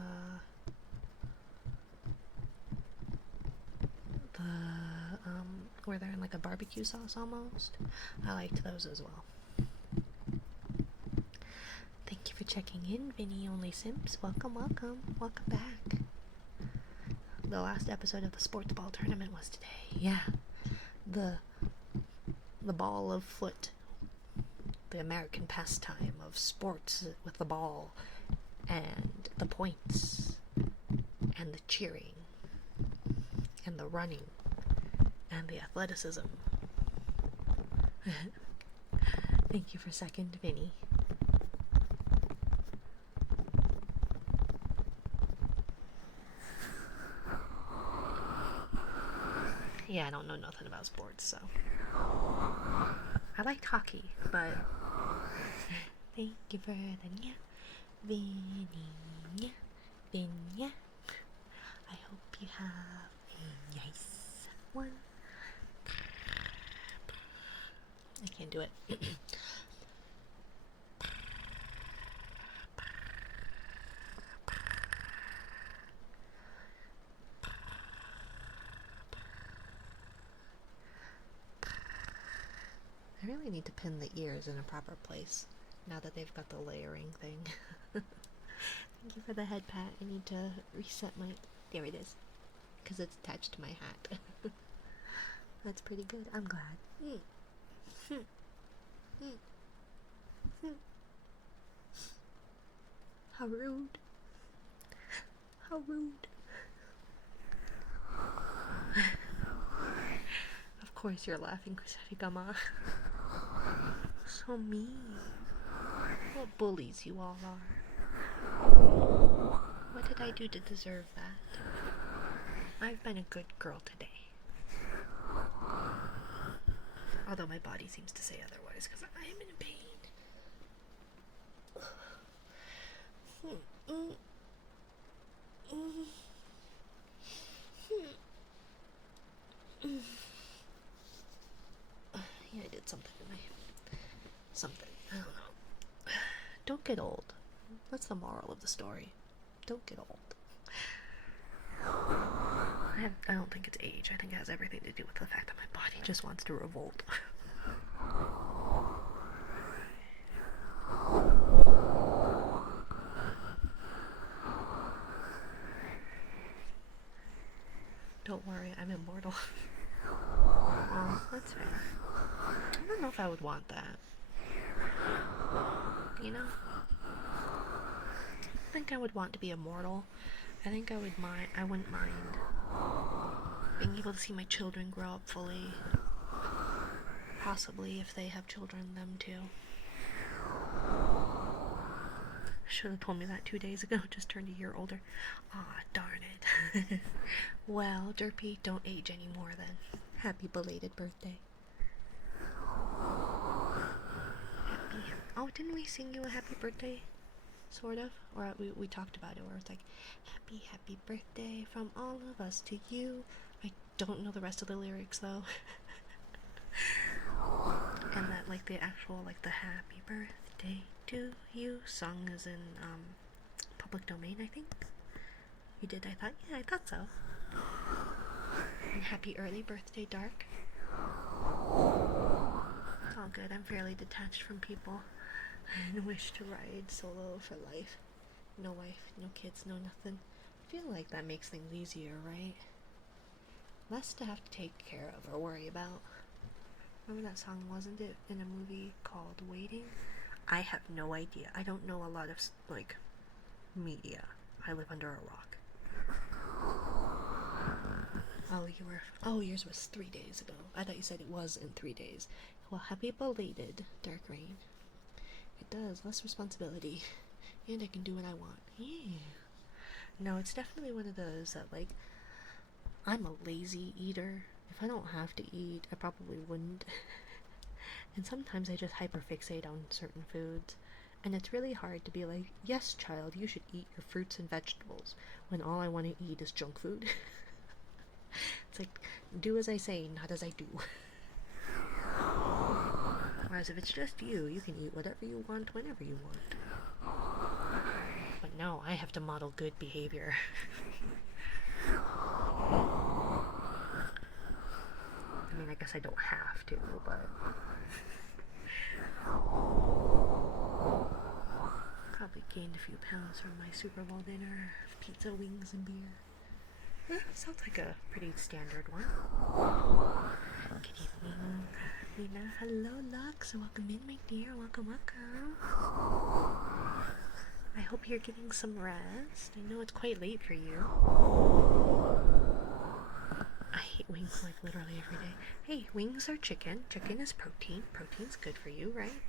where they're in like a barbecue sauce almost. I liked those as well. Thank you for checking in, Vinny Only Simps. Welcome, welcome, welcome back. The last episode of the sports ball tournament was today. Yeah, the ball of foot, the American pastime of sports with the ball, and the points, and the cheering, and the running, and the athleticism. Thank you for second, Vinny. Yeah, I don't know nothing about sports, so. I liked hockey, but. Thank you for the nya, Vinny, Vinya. I hope you have a nice one. I can't do it. I really need to pin the ears in a proper place now that they've got the layering thing. Thank you for the head pat. I need to reset my... There it is. Because it's attached to my hat. That's pretty good. I'm glad. How rude. How rude. Of course you're laughing, Kusarigama. So mean. What bullies you all are. What did I do to deserve that? I've been a good girl today. Although my body seems to say otherwise, because I am in pain. Yeah, I did something to me. Something. I don't know. Don't get old. That's the moral of the story. Don't get old. I don't think it's age. I think it has everything to do with the fact that my body just wants to revolt. Don't worry, I'm immortal. Oh, that's fair. I don't know if I would want that. You know? I think I would want to be immortal. I think I wouldn't mind being able to see my children grow up fully. Possibly, if they have children, them too. Should have told me that 2 days ago. Just turned a year older. Aw, darn it. Well, Derpy, don't age anymore then. Happy belated birthday. Oh, didn't we sing you a happy birthday? Sort of? Or we talked about it where it's like, happy birthday from all of us to you. I don't know the rest of the lyrics though. And that like the actual like the happy birthday to you song is in public domain, I think. You did? I thought so. And happy early birthday, Dark. It's all good. I'm fairly detached from people and wish to ride solo for life. No wife, no kids, no nothing. I feel like that makes things easier, right? Less to have to take care of or worry about. Remember that song, wasn't it, in a movie called Waiting? I have no idea. I don't know a lot of, like, media. I live under a rock. Oh, yours was 3 days ago. I thought you said it was in 3 days. Well, happy belated, Dark Rain. It does, less responsibility. And I can do what I want. Yeah. No, it's definitely one of those that, like, I'm a lazy eater. If I don't have to eat, I probably wouldn't. And sometimes I just hyperfixate on certain foods. And it's really hard to be like, yes, child, you should eat your fruits and vegetables, when all I want to eat is junk food. It's like, do as I say, not as I do. Whereas if it's just you, you can eat whatever you want, whenever you want. But no, I have to model good behavior. I mean, I guess I don't have to, but... Probably gained a few pounds from my Super Bowl dinner. Pizza, wings, and beer. Sounds like a pretty standard one. Good evening, Lena. Hello, Lux. Welcome in, my dear. Welcome, welcome. I hope you're getting some rest. I know it's quite late for you. I hate wings like literally every day. Hey, wings are chicken. Chicken is protein. Protein's good for you, right?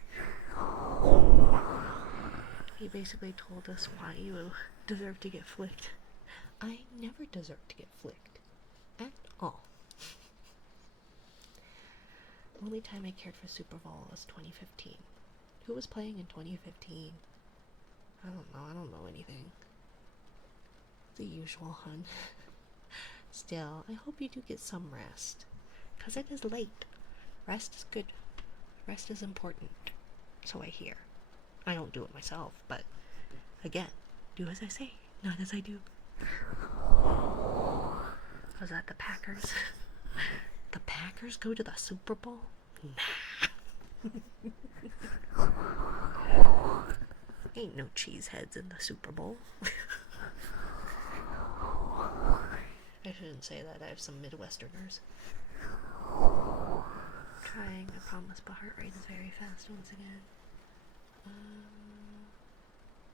He basically told us why you deserve to get flicked. I never deserve to get flicked. At all. Only time I cared for Super Bowl was 2015. Who was playing in 2015? I don't know anything. The usual, hun. Still, I hope you do get some rest. 'Cause it is late. Rest is good. Rest is important. So I hear. I don't do it myself, but again, do as I say, not as I do. Was that the Packers? The Packers go to the Super Bowl? Nah. Ain't no cheeseheads in the Super Bowl. I shouldn't say that, I have some Midwesterners. Trying, I promise, but heart rate is very fast once again.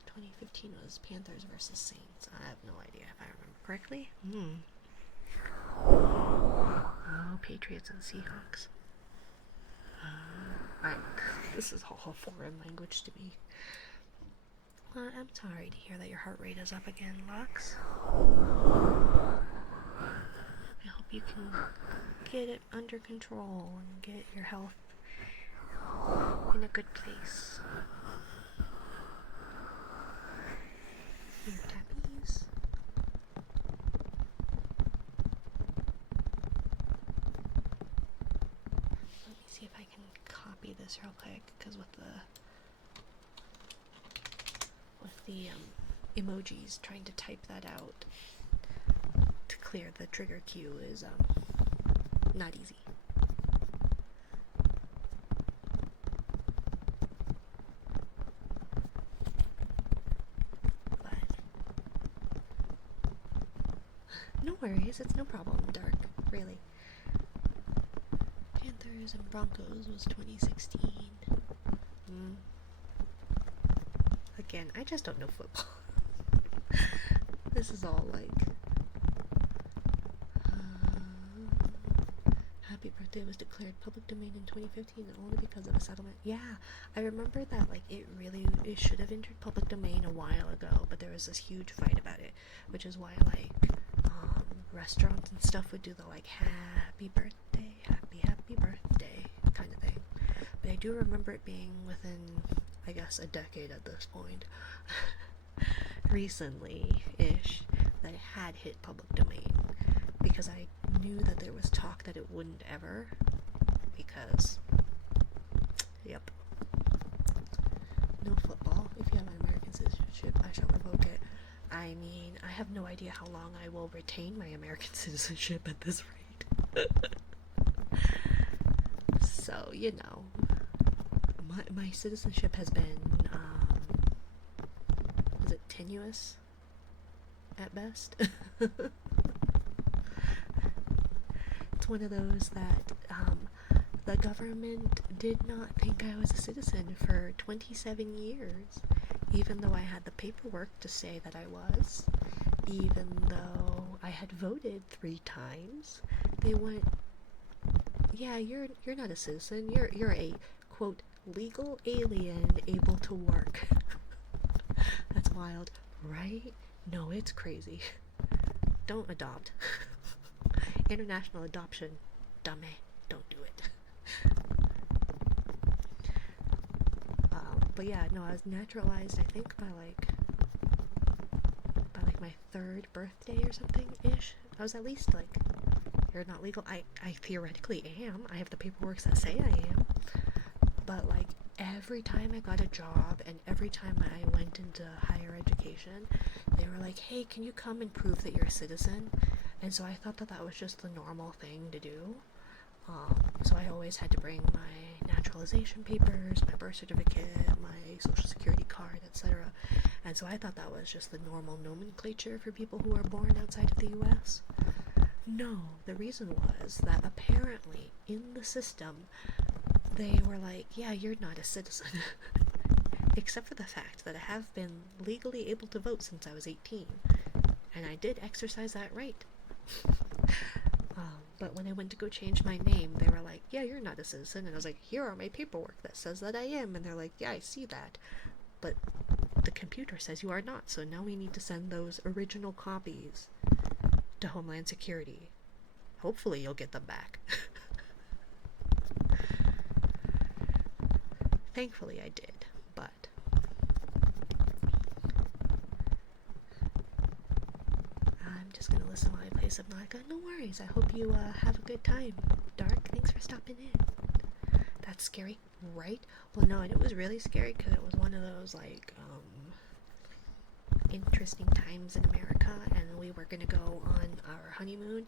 2015 was Panthers versus Saints. I have no idea if I remember correctly. Oh, Patriots and Seahawks. This is all a foreign language to me. Well, I'm sorry to hear that your heart rate is up again, Lux. I hope you can get it under control and get your health in a good place. Your tappies. Let me see if I can copy this real quick, because with the emojis, trying to type that out to clear the trigger cue is not easy. But no worries, it's no problem, Dark, really. Panthers and Broncos was 2016. Again, I just don't know football. This is all like Happy Birthday was declared public domain in 2015 only because of a settlement. Yeah, I remember that, like, it should have entered public domain a while ago, but there was this huge fight about it, which is why, like, restaurants and stuff would do the, like, happy birthday kind of thing. But I do remember it being within, I guess, a decade at this point, recently-ish, that it had hit public domain, because I knew that there was talk that it wouldn't ever, because, yep, no football. If you have an American citizenship, I shall revoke it. I mean, I have no idea how long I will retain my American citizenship at this rate. So, you know, my citizenship has been, is it tenuous at best? It's one of those that, The government did not think I was a citizen for 27 years, even though I had the paperwork to say that I was. Even though I had voted 3 times, they went, "Yeah, you're not a citizen. You're a quote legal alien able to work." That's wild, right? No, it's crazy. Don't adopt. International adoption, dummy. Don't do it. But yeah, no, I was naturalized. I think by my 3rd birthday or something ish. I was at least like, "You're not legal." I theoretically am. I have the paperwork that say I am. But like every time I got a job and every time I went into higher education, they were like, "Hey, can you come and prove that you're a citizen?" And so I thought that that was just the normal thing to do. So I always had to bring my naturalization papers, my birth certificate, my social security card, etc. And so I thought that was just the normal nomenclature for people who are born outside of the US. No, the reason was that apparently in the system, they were like, "Yeah, you're not a citizen." Except for the fact that I have been legally able to vote since I was 18. And I did exercise that right. But when I went to go change my name, they were like, "Yeah, you're not a citizen." And I was like, "Here are my paperwork that says that I am." And they're like, "Yeah, I see that. But the computer says you are not, so now we need to send those original copies to Homeland Security. Hopefully you'll get them back." Thankfully I did, but I'm just gonna listen while I play Subnautica. No worries, I hope you have a good time. Dark, thanks for stopping in. That's scary, right? Well, no, and it was really scary because it was one of those, like, interesting times in America, and we were gonna go on our honeymoon,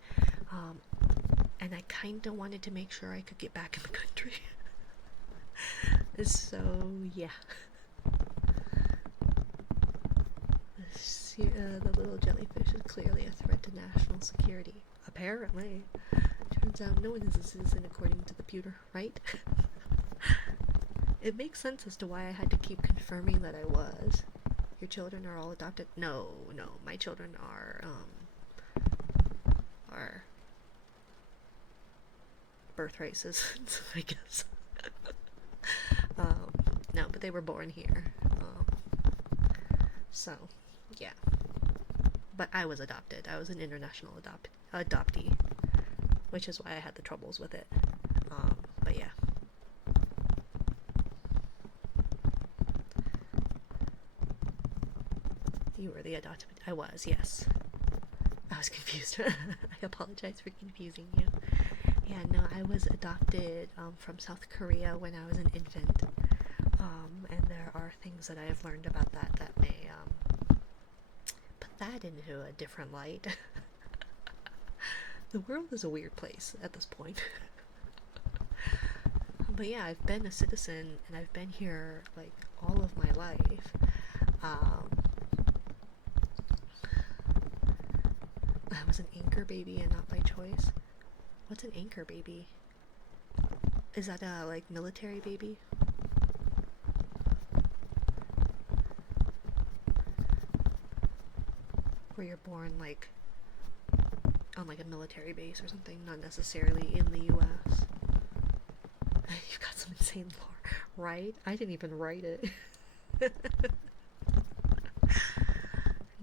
and I kinda wanted to make sure I could get back in the country. So, yeah. The little jellyfish is clearly a threat to national security. Apparently. Turns out no one is a citizen according to the pewter, right? It makes sense as to why I had to keep confirming that I was. Your children are all adopted? No, my children are birthright citizens, I guess. No, but they were born here. So, yeah. But I was adopted. I was an international adoptee, which is why I had the troubles with it. But yeah. You were the adopted. I was, yes. I was confused. I apologize for confusing you. Yeah, no, I was adopted from South Korea when I was an infant. And there are things that I have learned about that that may put that into a different light. The world is a weird place at this point. But yeah, I've been a citizen and I've been here like all of my life. I was an anchor baby and not by choice. What's an anchor baby? Is that a like military baby? Where you're born like on like a military base or something, not necessarily in the US. You've got some insane lore, right? I didn't even write it.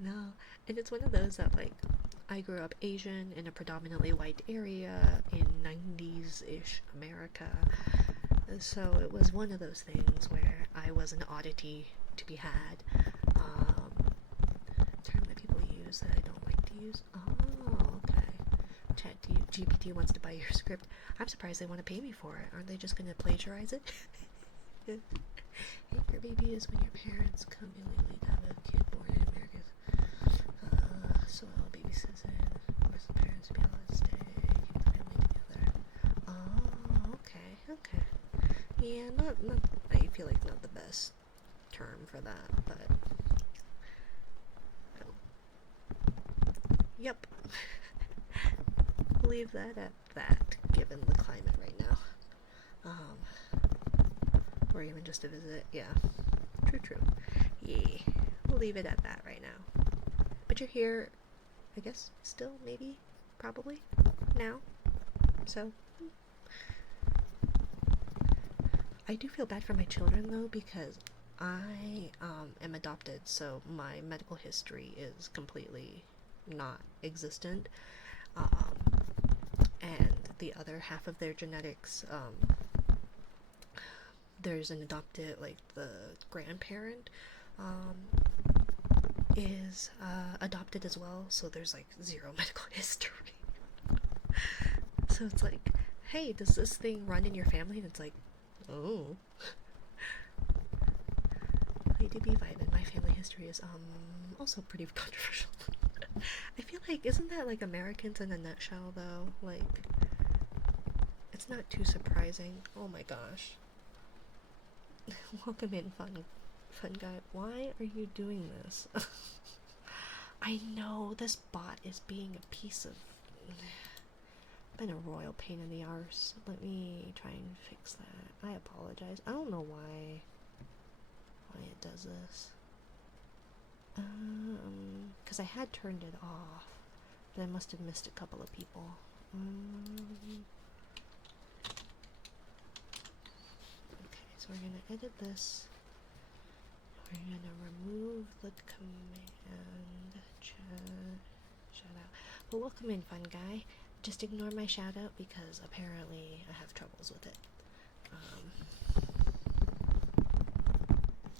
No, and it's one of those that like I grew up Asian in a predominantly white area in 90s-ish America. So it was one of those things where I was an oddity to be had. Term that people use that I don't like to use. Oh, okay. GPT wants to buy your script. I'm surprised they want to pay me for it. Aren't they just going to plagiarize it? Anchor baby is when your parents come illegally to have a kid born in America. So baby citizen, force the parents to be allowed to stay, keep the family together. Oh, okay. Yeah, not I feel like not the best term for that, but yep. Leave that at that, given the climate right now. or even just to visit. Yeah, true. Yeah, we'll leave it at that right now. But you're here, I guess, still, maybe, probably, now. So, I do feel bad for my children though, because I am adopted, so my medical history is completely not existent. Um, and the other half of their genetics, there's an adopted, like the grandparent um, is adopted as well, so there's like zero medical history. So it's like, hey, does this thing run in your family? And it's like, oh. I do be vibing. My family history is also pretty controversial. I feel like, isn't that like Americans in a nutshell though? Like, it's not too surprising. Oh my gosh. Welcome in, fun guy. Why are you doing this? I know this bot is being a piece of been a royal pain in the arse. Let me try and fix that. I apologize. I don't know why it does this. Because I had turned it off, but I must have missed a couple of people. Okay, so we're gonna edit this. We're gonna remove the command shout out. But welcome in, fun guy. Just ignore my shout out because apparently I have troubles with it.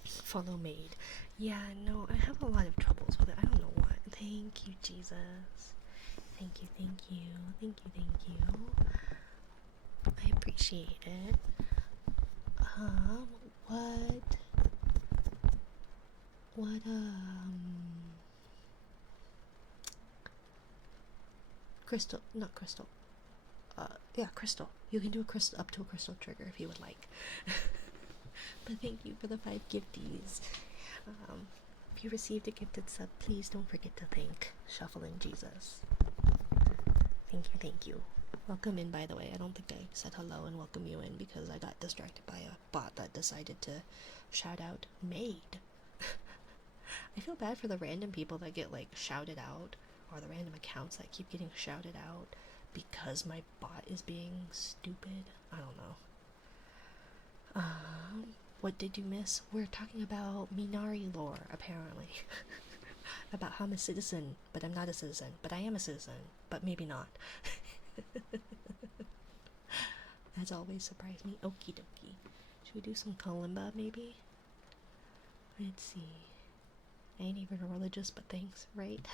Follow maid. Yeah, no, I have a lot of troubles with it. I don't know why. Thank you, Jesus. Thank you. I appreciate it. What, Crystal, not Crystal. Yeah, Crystal. You can do a crystal, up to a crystal trigger if you would like. But thank you for the 5 gifties. If you received a gifted sub, please don't forget to thank Shuffle and Jesus. Thank you. Welcome in, by the way. I don't think I said hello and welcome you in because I got distracted by a bot that decided to shout out maid. I feel bad for the random people that get like shouted out, or the random accounts that keep getting shouted out because my bot is being stupid. I don't know. What did you miss? We're talking about Minari lore, apparently. About how I'm a citizen, but I'm not a citizen. But I am a citizen, but maybe not. That's always surprised me. Okie dokie. Should we do some kalimba, maybe? Let's see. I ain't even religious, but thanks, right?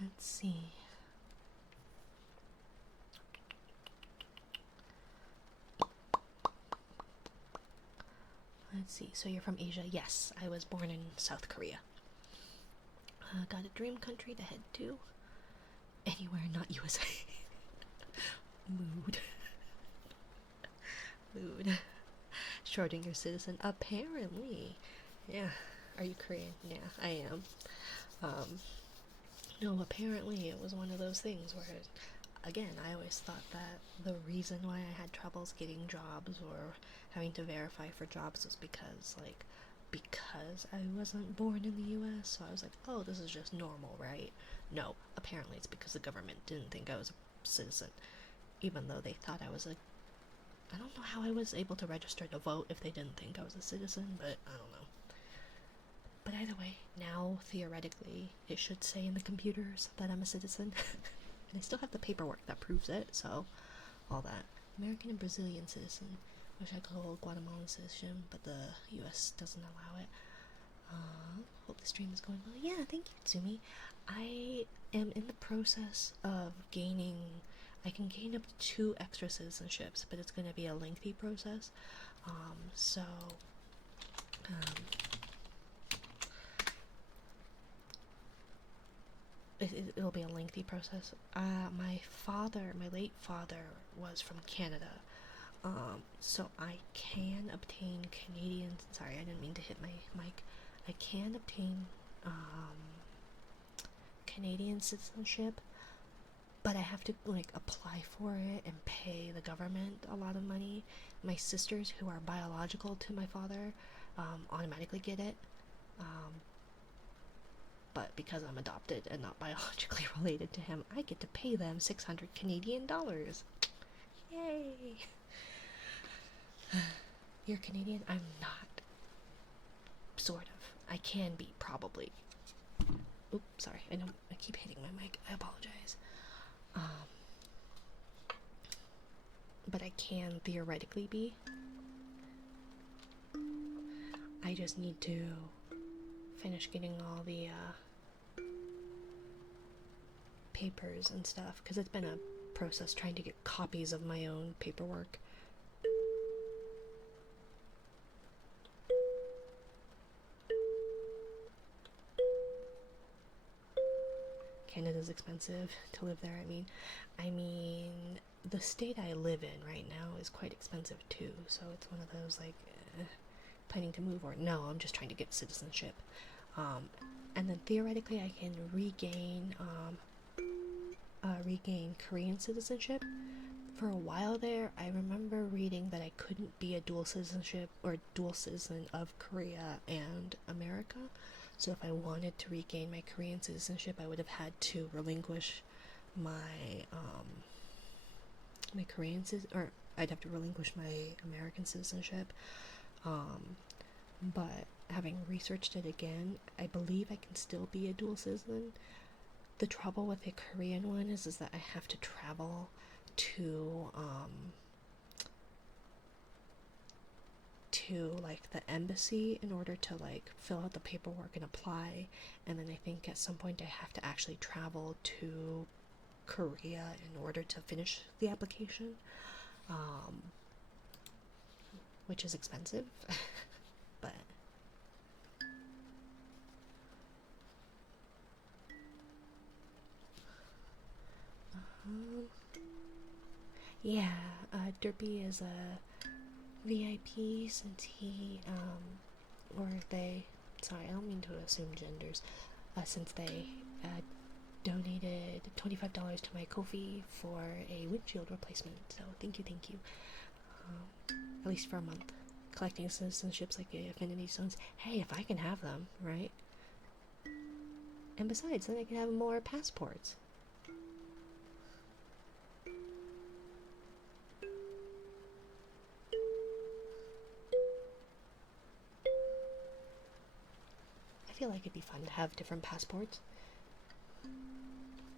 Let's see. So you're from Asia? Yes, I was born in South Korea. Got a dream country to head to? Anywhere not USA. Mood. Schrodinger citizen, apparently. Yeah. Are you Korean? Yeah, I am. No, apparently it was one of those things where, again, I always thought that the reason why I had troubles getting jobs or having to verify for jobs was because I wasn't born in the US, so I was like, oh, this is just normal, right? No, apparently it's because the government didn't think I was a citizen, even though they thought I was I don't know how I was able to register to vote if they didn't think I was a citizen, but I don't know. But either way, now, theoretically, it should say in the computers that I'm a citizen. And I still have the paperwork that proves it, so all that. American and Brazilian citizen. Wish I could hold Guatemalan citizen, but the US doesn't allow it. Hope the stream is going well. Yeah, thank you, Tsumi. I am in the process of gaining... I can gain up to 2 extra citizenships, but it's going to be a lengthy process. It'll be a lengthy process. My late father was from Canada, so I can obtain Canadian. Sorry, I didn't mean to hit my mic. I can obtain Canadian citizenship, but I have to like apply for it and pay the government a lot of money. My sisters, who are biological to my father, automatically get it. But because I'm adopted and not biologically related to him, I get to pay them 600 Canadian dollars. Yay! You're Canadian? I'm not. Sort of. I can be, probably. Oops, sorry. I know I keep hitting my mic. I apologize. But I can theoretically be. I just need to finish getting all the papers and stuff, because it's been a process trying to get copies of my own paperwork. Canada's expensive to live there. I mean, the state I live in right now is quite expensive too, so it's one of those like, planning to move or no, I'm just trying to get citizenship. And then theoretically I can regain Korean citizenship. For a while there, I remember reading that I couldn't be a dual citizenship or dual citizen of Korea and America. So if I wanted to regain my Korean citizenship, I would have had to relinquish my my Korean or I'd have to relinquish my American citizenship. But having researched it again, I believe I can still be a dual citizen. The trouble with the Korean one is that I have to travel to like the embassy in order to like fill out the paperwork and apply, and then I think at some point I have to actually travel to Korea in order to finish the application, which is expensive. But yeah, Derby is a VIP since he, or they, sorry, I don't mean to assume genders, since they donated $25 to my Ko-fi for a windshield replacement. So thank you. At least for a month. Collecting citizenships like the Affinity Stones. Hey, if I can have them, right? And besides, then I can have more passports. I feel like it'd be fun to have different passports.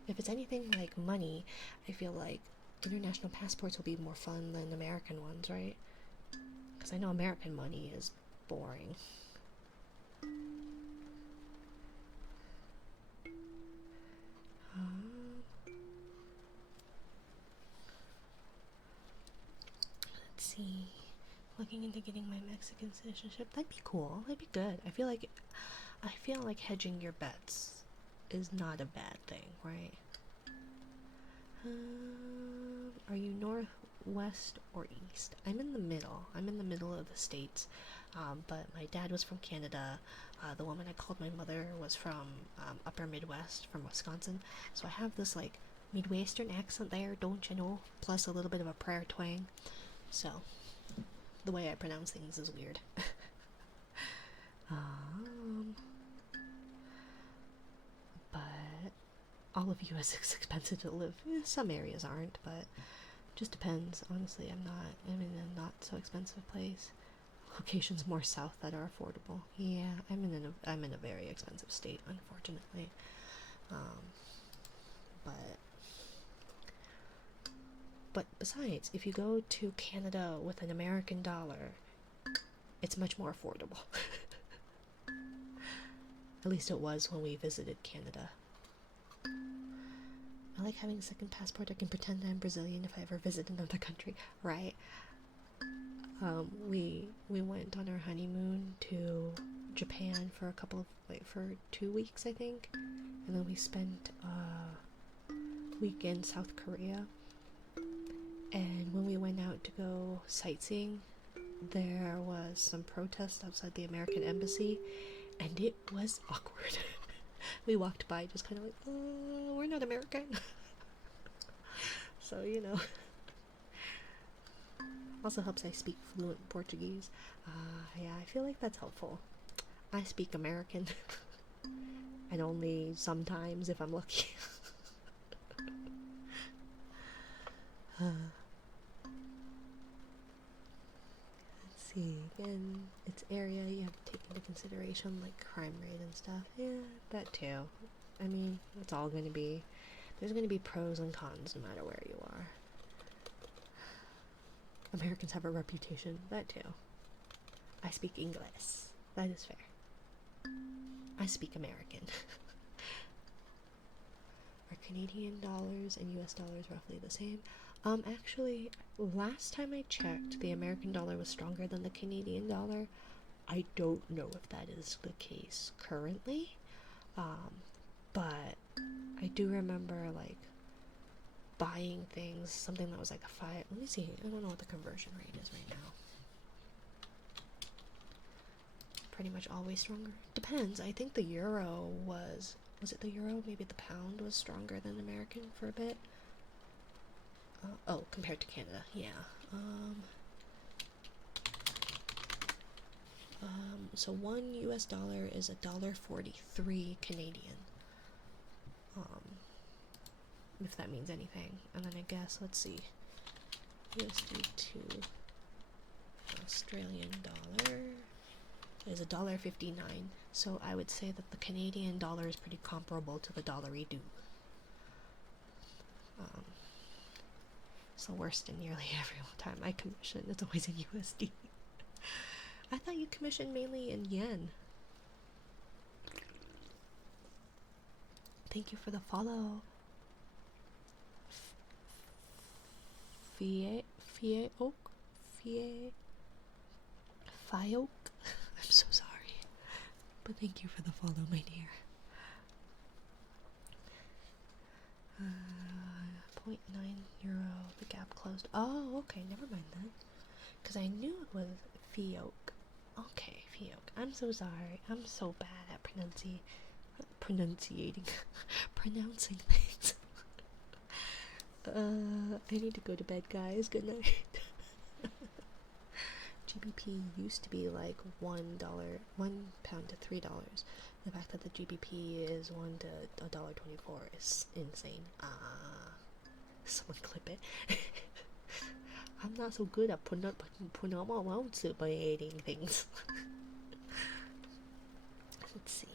If it's anything like money, I feel like international passports will be more fun than American ones, right? Because I know American money is boring. Let's see. Looking into getting my Mexican citizenship. That'd be cool. That'd be good. I feel like hedging your bets is not a bad thing, right? Are you north, west, or east? I'm in the middle. I'm in the middle of the states. But my dad was from Canada. The woman I called my mother was from upper Midwest, from Wisconsin. So I have this like Midwestern accent there, don't you know? Plus a little bit of a prayer twang. So the way I pronounce things is weird. But all of US is expensive to live. Some areas aren't, but just depends. Honestly, I'm in a not so expensive place. Locations more south that are affordable. Yeah, I'm in a very expensive state, unfortunately. But besides, if you go to Canada with an American dollar, it's much more affordable. At least it was when we visited Canada. I like having a second passport. I can pretend I'm Brazilian if I ever visit another country, right? We went on our honeymoon to Japan for for 2 weeks, I think, and then we spent a week in South Korea. And when we went out to go sightseeing, there was some protest outside the American embassy, and it was awkward. We walked by just kind of like, we're not American. So, also helps I speak fluent Portuguese. Yeah, I feel like that's helpful. I speak American, and only sometimes if I'm lucky. Let's see, again, its area you have to take into consideration, like crime rate and stuff. Yeah, that too. I mean, it's all going to be, there's going to be pros and cons no matter where you are. Americans have a reputation, that too. I speak English. That is fair. I speak American. Are Canadian dollars and US dollars roughly the same? Actually, last time I checked, the American dollar was stronger than the Canadian dollar. I don't know if that is the case currently, but I do remember like buying things, something that was like a five. Let me see. I don't know what the conversion rate is right now. Pretty much always stronger. Depends. I think the euro was it the euro? Maybe the pound was stronger than American for a bit. Oh, compared to Canada, yeah. So one US dollar is $1.43 Canadian. If that means anything. And then I guess, let's see, USD to Australian dollar is $1.59. So I would say that the Canadian dollar is pretty comparable to the dollar-y-do. It's the worst in nearly every time I commission. It's always in USD. I thought you commissioned mainly in yen. Thank you for the follow. Fie Oak? Fioke? I'm so sorry. But thank you for the follow, my dear. 0.9 euro. The gap closed. Oh, okay. Never mind then. Because I knew it was Fioke. Okay, Fioke. I'm so sorry. I'm so bad at pronouncing things. I need to go to bed, guys. Good night. GBP used to be like $1 to $3. The fact that the GBP is $1 to $1.24 is insane. Someone clip it. I'm not so good at pronouncing things. Let's see.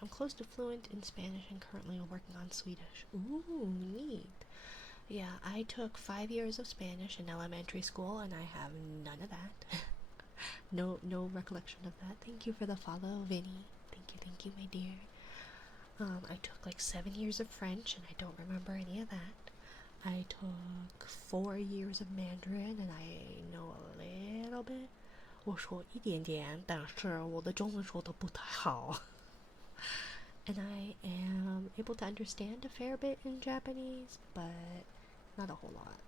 I'm close to fluent in Spanish and currently working on Swedish. Ooh, neat. Yeah, I took 5 years of Spanish in elementary school and I have none of that. no recollection of that. Thank you for the follow, Vinny. Thank you, my dear. I took like 7 years of French and I don't remember any of that. I took 4 years of Mandarin and I know a little bit. 我说一点点，但是我的中文说得不太好。And I am able to understand a fair bit in Japanese, but not a whole lot,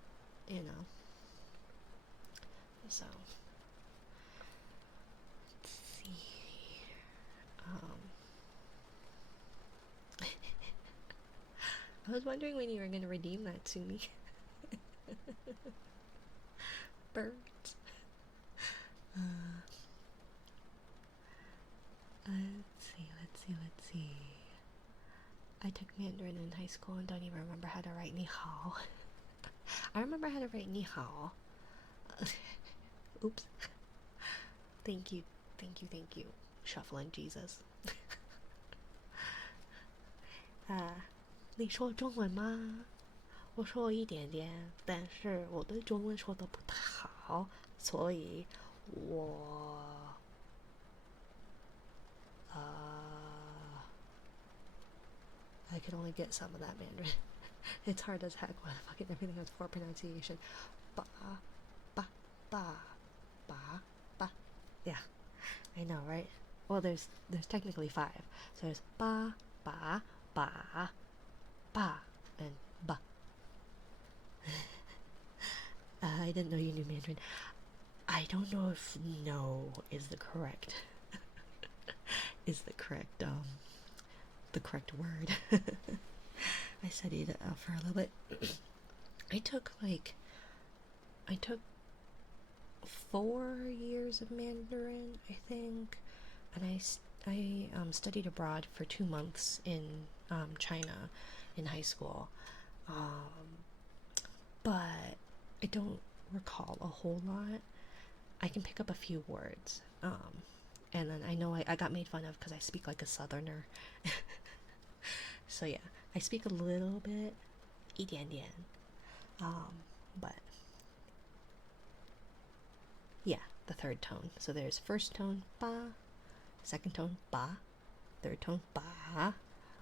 So, let's see. I was wondering when you were going to redeem that to me. Birds. Let's see. I took Mandarin in high school and don't even remember how to write ni hao. I remember how to write ni hao. Oops. Thank you. Shuffling Jesus. 你说中文吗？我说一点点，但是我的中文说得不太好，所以 Whoa. I could only get some of that Mandarin. It's hard as heck when fucking everything has poor pronunciation. Ba, ba, ba, ba, ba. Yeah, I know, right? Well, there's technically five. So there's ba, ba, ba, ba, and ba. I didn't know you knew Mandarin. I don't know if no is the correct is the correct word. I studied for a little bit. I took I took 4 years of Mandarin, I think, and I studied abroad for 2 months in China in high school, um, but I don't recall a whole lot. I can pick up a few words, and then I know I got made fun of because I speak like a southerner. So yeah, I speak a little bit, 一点点, but yeah, the third tone. So there's first tone ba, second tone ba, third tone ba,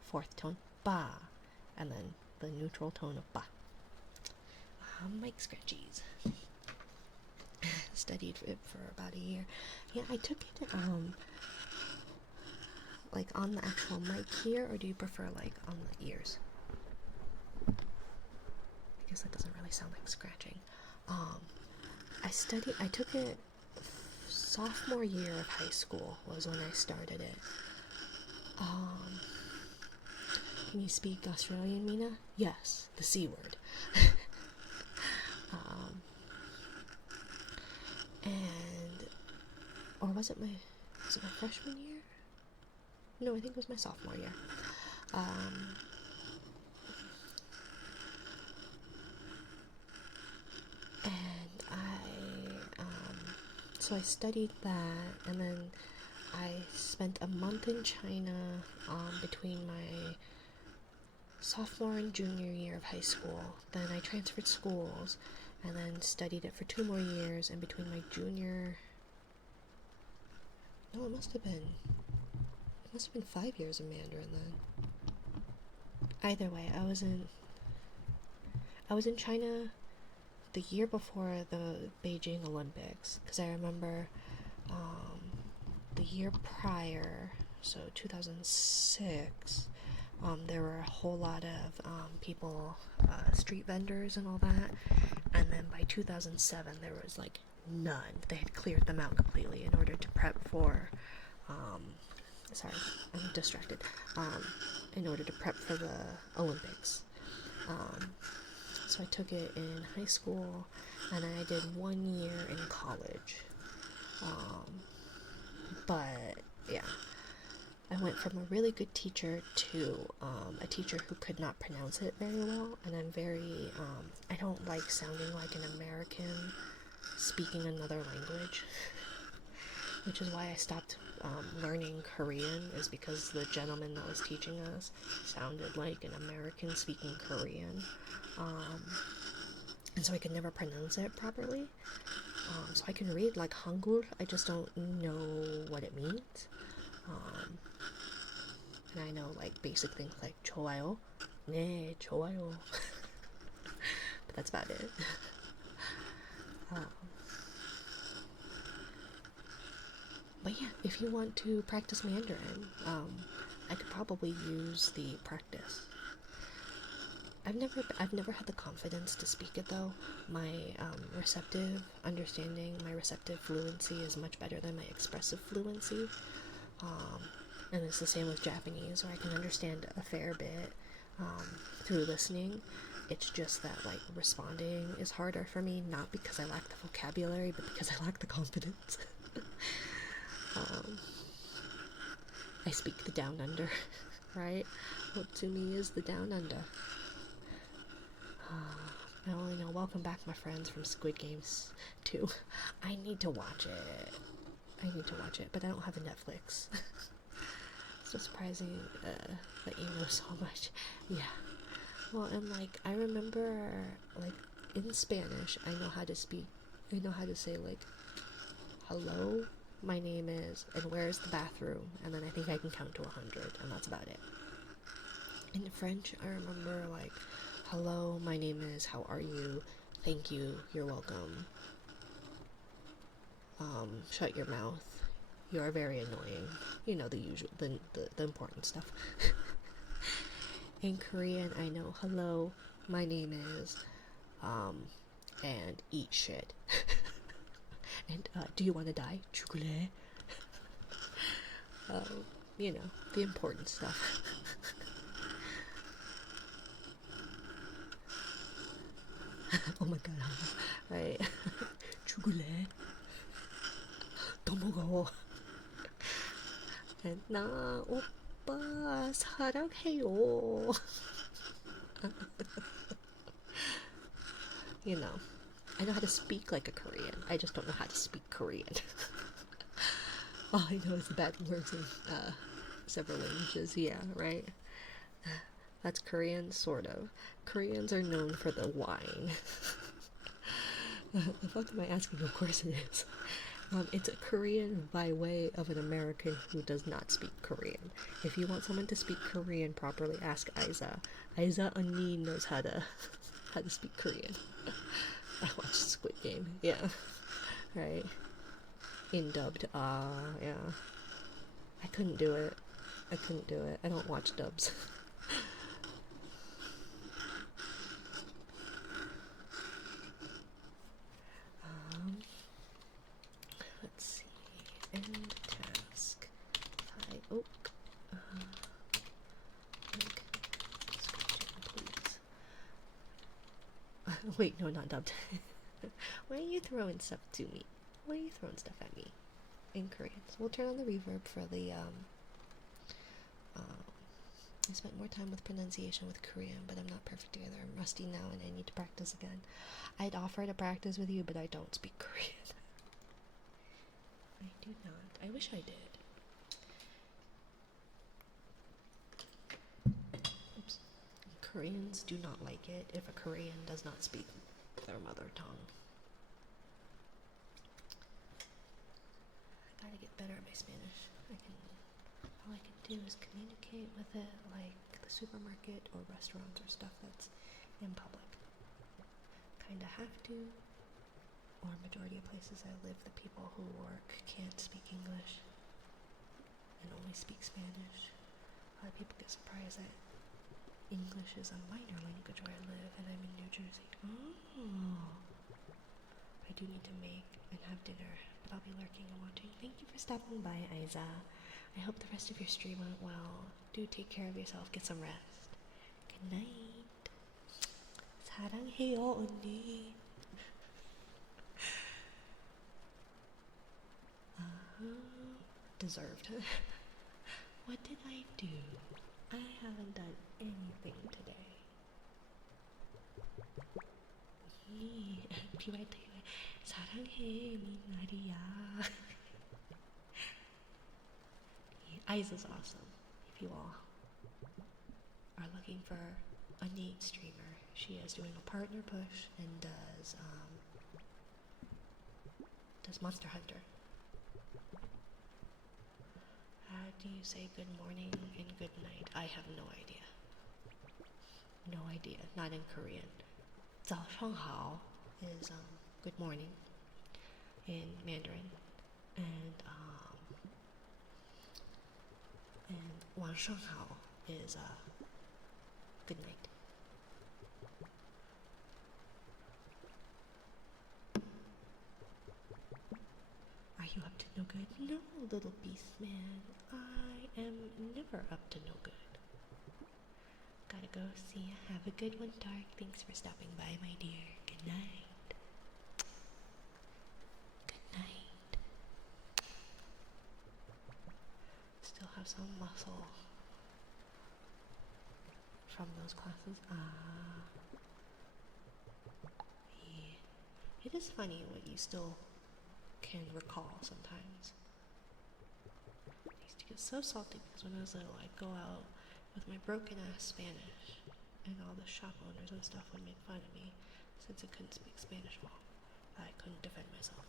fourth tone ba, and then the neutral tone of ba. Mic scratchies. Studied it for about a year. Yeah, I took it like on the actual mic here, or do you prefer like on the ears? I guess that doesn't really sound like scratching. I took it sophomore year of high school was when I started it. Can you speak Australian, Mina? Yes, the C word. And or was it my freshman year? No, I think it was my sophomore year. And so I studied that, and then I spent a month in China between my sophomore and junior year of high school. Then I transferred schools and then studied it for 2 more years, and between my junior, no, it must have been 5 years of Mandarin then. Either way, I was in China the year before the Beijing Olympics, because I remember the year prior, so 2006, there were a whole lot of people, street vendors and all that, and then by 2007 there was like none. They had cleared them out completely in order to prep for sorry, I'm distracted, in order to prep for the Olympics. So I took it in high school, and I did 1 year in college. But yeah, I went from a really good teacher to a teacher who could not pronounce it very well, and I don't like sounding like an American speaking another language, which is why I stopped learning Korean, is because the gentleman that was teaching us sounded like an American speaking Korean, and so I could never pronounce it properly. So I can read like Hangul, I just don't know what it means. And I know like basic things like 좋아요, 네, 좋아요. But that's about it. But yeah, if you want to practice Mandarin, I could probably use the practice. I've never had the confidence to speak it though. My receptive understanding, my receptive fluency is much better than my expressive fluency. And it's the same with Japanese, where I can understand a fair bit through listening. It's just that like responding is harder for me, not because I lack the vocabulary, but because I lack the confidence. I speak the down under, right? What to me is the down under. I only know Welcome Back, my friends, from Squid Games 2. I need to watch it, but I don't have a Netflix. It's so surprising that you know so much. Yeah. Well, and like, I remember, like, in Spanish, I know how to say, like, hello, my name is, and where's the bathroom? And then I think I can count to 100, and that's about it. In French, I remember like, hello, my name is, how are you? Thank you, you're welcome. Shut your mouth. You are very annoying. You know, the usual, the important stuff. In Korean, I know, hello, my name is, and eat shit. And do you want to die? 죽을래? You know, the important stuff. Oh my god, right? 죽을래? 더 먹어. And 나 오빠 사랑해요. You know, I know how to speak like a Korean. I just don't know how to speak Korean. All I know is the bad words in several languages. Yeah, right? That's Korean, sort of. Koreans are known for the wine. The fuck am I asking? Of course it is. It's a Korean by way of an American who does not speak Korean. If you want someone to speak Korean properly, ask Aiza. Aiza 언니 knows how to speak Korean. I watched Squid Game. Yeah, right. In dubbed. Yeah. I couldn't do it. I don't watch dubs. Let's see. End task. Hi. Oh. Please. Wait, no, not dubbed. Why are you throwing stuff to me? Why are you throwing stuff at me? In Korean. So we'll turn on the reverb for the I spent more time with pronunciation with Korean, but I'm not perfect either. I'm rusty now and I need to practice again. I'd offer to practice with you, but I don't speak Korean. I do not. I wish I did. Oops. Koreans do not like it if a Korean does not speak their mother tongue. I gotta get better at my Spanish. All I can do is communicate with it like the supermarket or restaurants or stuff that's in public. Kinda have to, or majority of places I live, the people who work can't speak English and only speak Spanish. A lot of people get surprised that English is a minor language where I live, and I'm in New Jersey. Oh. I do need to make and have dinner, but I'll be lurking and watching. Thank you for stopping by, Aiza. I hope the rest of your stream went well. Do take care of yourself. Get some rest. Good night. 사랑해요, 언니. Deserved. What did I do? I haven't done anything today. 사랑해, 미나리야. Aiza's awesome. If you all are looking for a neat streamer, she is doing a partner push and does Monster Hunter. How do you say good morning and good night? I have no idea. No idea. Not in Korean. 早上好 is good morning in Mandarin, and 晚上好 is good night. Are you up to no good? No, little beast man. I am never up to no good. Gotta go. See ya. Have a good one, Dark. Thanks for stopping by, my dear. Good night. Good night. Still have some muscle from those classes. Yeah. It is funny what you still can recall sometimes. I used to get so salty because when I was little, I'd go out with my broken ass Spanish, and all the shop owners and stuff would make fun of me since I couldn't speak Spanish well. I couldn't defend myself.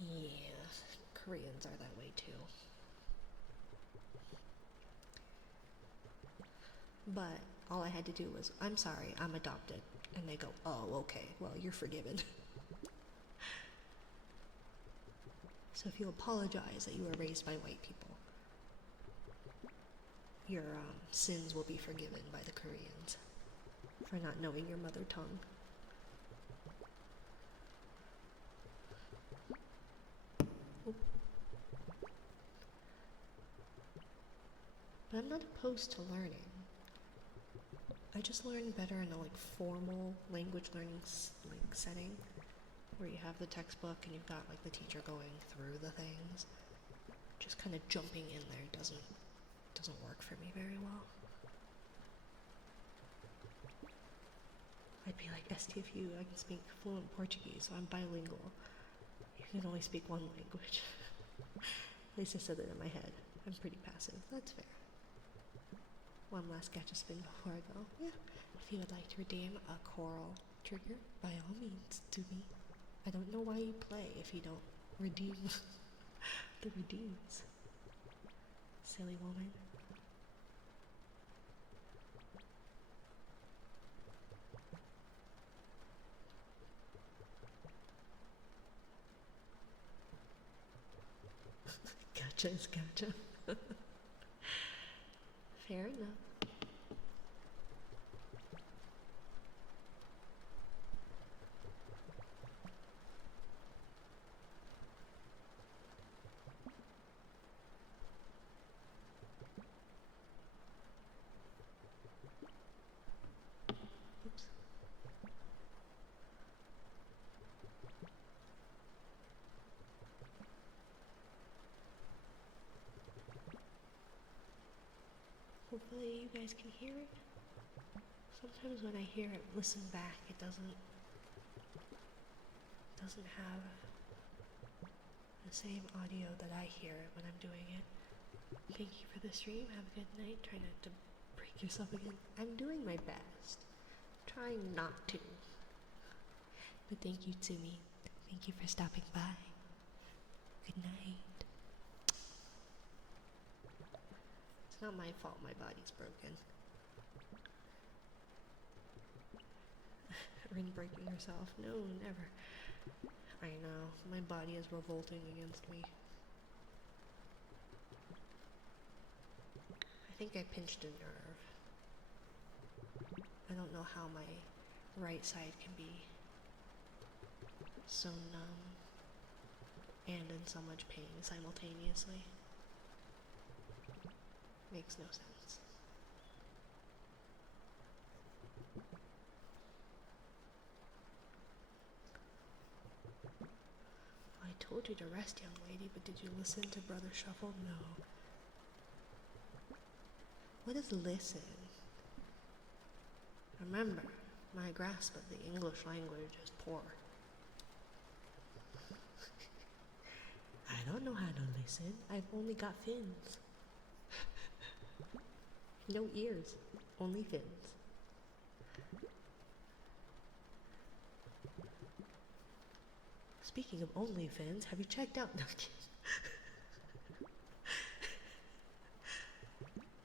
Yeah. Koreans are that way too. But all I had to do was, I'm sorry, I'm adopted. And they go, oh, okay, well, you're forgiven. So if you apologize that you were raised by white people, your sins will be forgiven by the Koreans for not knowing your mother tongue. But I'm not opposed to learning. I just learn better in a formal language learning setting, where you have the textbook and you've got the teacher going through the things. Just kind of jumping in there doesn't work for me very well. I'd be like, STFU, I can speak fluent Portuguese, so I'm bilingual. You can only speak one language. At least I said that in my head. I'm pretty passive. That's fair. One last gacha spin before I go. Yeah. If you would like to redeem a coral trigger, by all means, do me. I don't know why you play if you don't redeem the redeems. Silly woman. Gotcha is gotcha. Fair enough. Oops. Hopefully you guys can hear it. Sometimes when I hear it, listen back, it doesn't have the same audio that I hear when I'm doing it. Thank you for the stream. Have a good night. Try not to break yourself again. I'm doing my best. Trying not to. But thank you, Tsumi. Thank you for stopping by. Good night. It's not my fault my body's broken. Rin breaking herself. No, never. I know. My body is revolting against me. I think I pinched a nerve. I don't know how my right side can be so numb and in so much pain simultaneously. Makes no sense. I told you to rest, young lady, but did you listen to Brother Shuffle? No. What is listen? Remember, my grasp of the English language is poor. I don't know how to listen. I've only got fins. No ears, only fins. Speaking of only fins, have you checked out? No,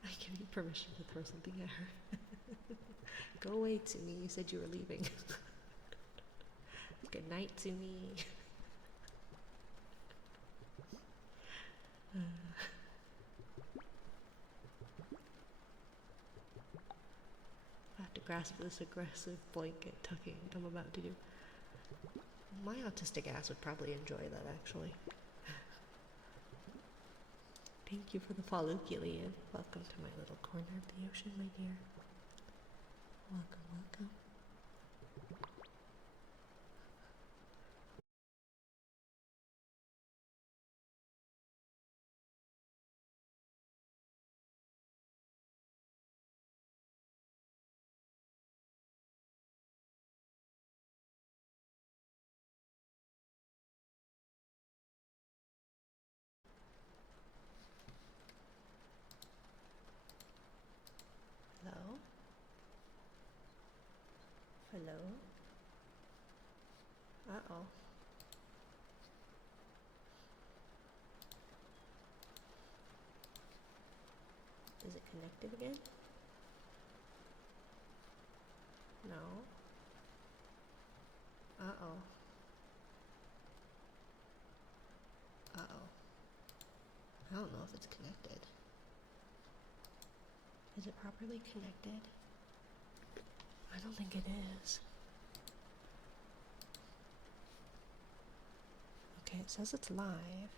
I give you permission to throw something at her. Go away, Tsumi. You said you were leaving. Good night, Tsumi. I have to grasp this aggressive blanket tucking I'm about to do. My autistic ass would probably enjoy that, actually. Thank you for the follow, Gillian. Welcome to my little corner of the ocean, my dear. Welcome, welcome. Hello? Hello? Uh-oh. connected again? No. Uh-oh. Uh-oh. I don't know if it's connected. Is it properly connected? I don't think it is. Okay, it says it's live,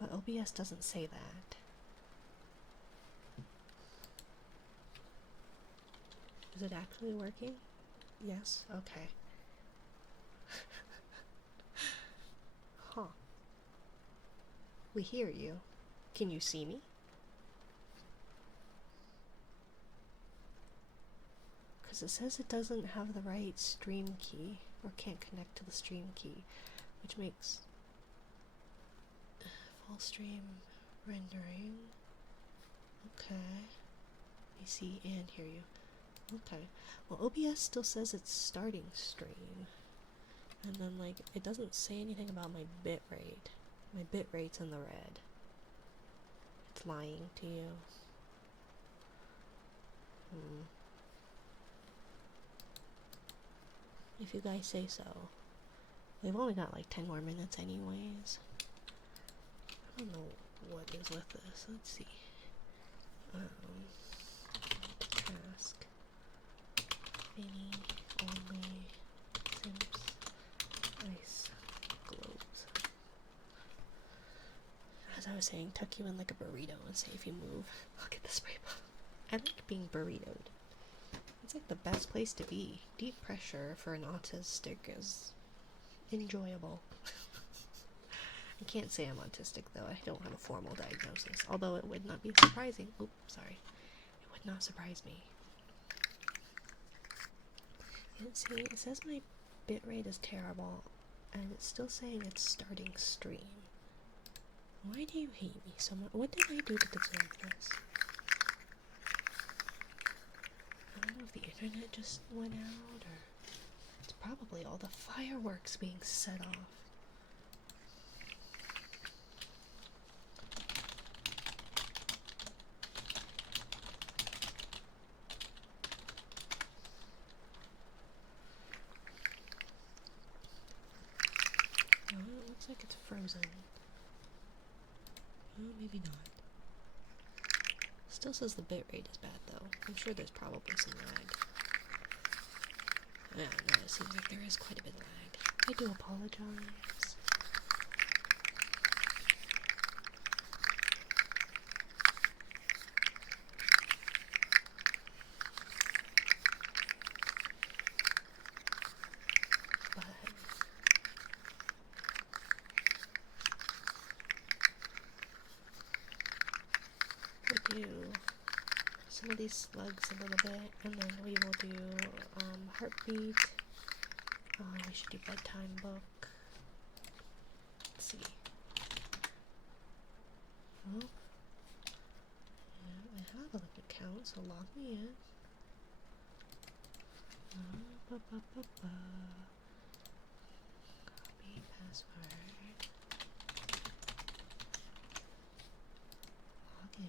but OBS doesn't say that. Is it actually working? Yes? Okay. Huh. We hear you. Can you see me? Because it says it doesn't have the right stream key, or can't connect to the stream key, which makes full stream rendering. Okay. I see and hear you. Okay. Well, OBS still says it's starting stream. And then, like, it doesn't say anything about my bitrate. My bitrate's in the red. It's lying to you. If you guys say so. We've only got like 10 more minutes anyways. I don't know what is with this. Let's see. Task. Mini only Sims ice globes. As I was saying, tuck you in like a burrito and say if you move, I'll get the spray bottle. I like being burritoed. It's like the best place to be. Deep pressure for an autistic is enjoyable. I can't say I'm autistic though. I don't have a formal diagnosis. Although it would not be surprising. Oops, sorry. It would not surprise me. See, it says my bitrate is terrible, and it's still saying it's starting stream. Why do you hate me so much? What did I do to deserve this? I don't know if the internet just went out, or it's probably all the fireworks being set off. Oh, it looks like it's frozen. Oh, maybe not. Still says the bitrate is bad though. I'm sure there's probably some lag. Yeah, no, it seems like there is quite a bit of lag. I do apologize. But we'll do some of these slugs a little bit, and then we will do heartbeat. We should do bedtime book. Let's see. Oh, yeah, I have an account, so log me in. Copy password. Log in.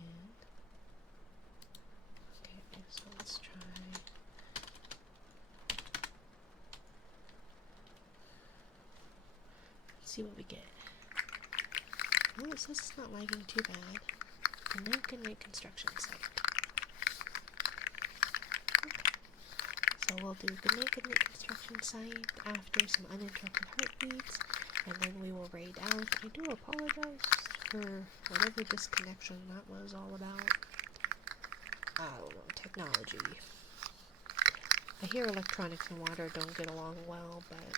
Okay, so let's try. Let's see what we get. Oh, it says it's not lagging too bad. Good night construction site. Okay. So we'll do good night construction site after some uninterrupted heartbeats, and then we will raid out. I do apologize for whatever disconnection that was all about. I don't know, technology. I hear electronics and water don't get along well, but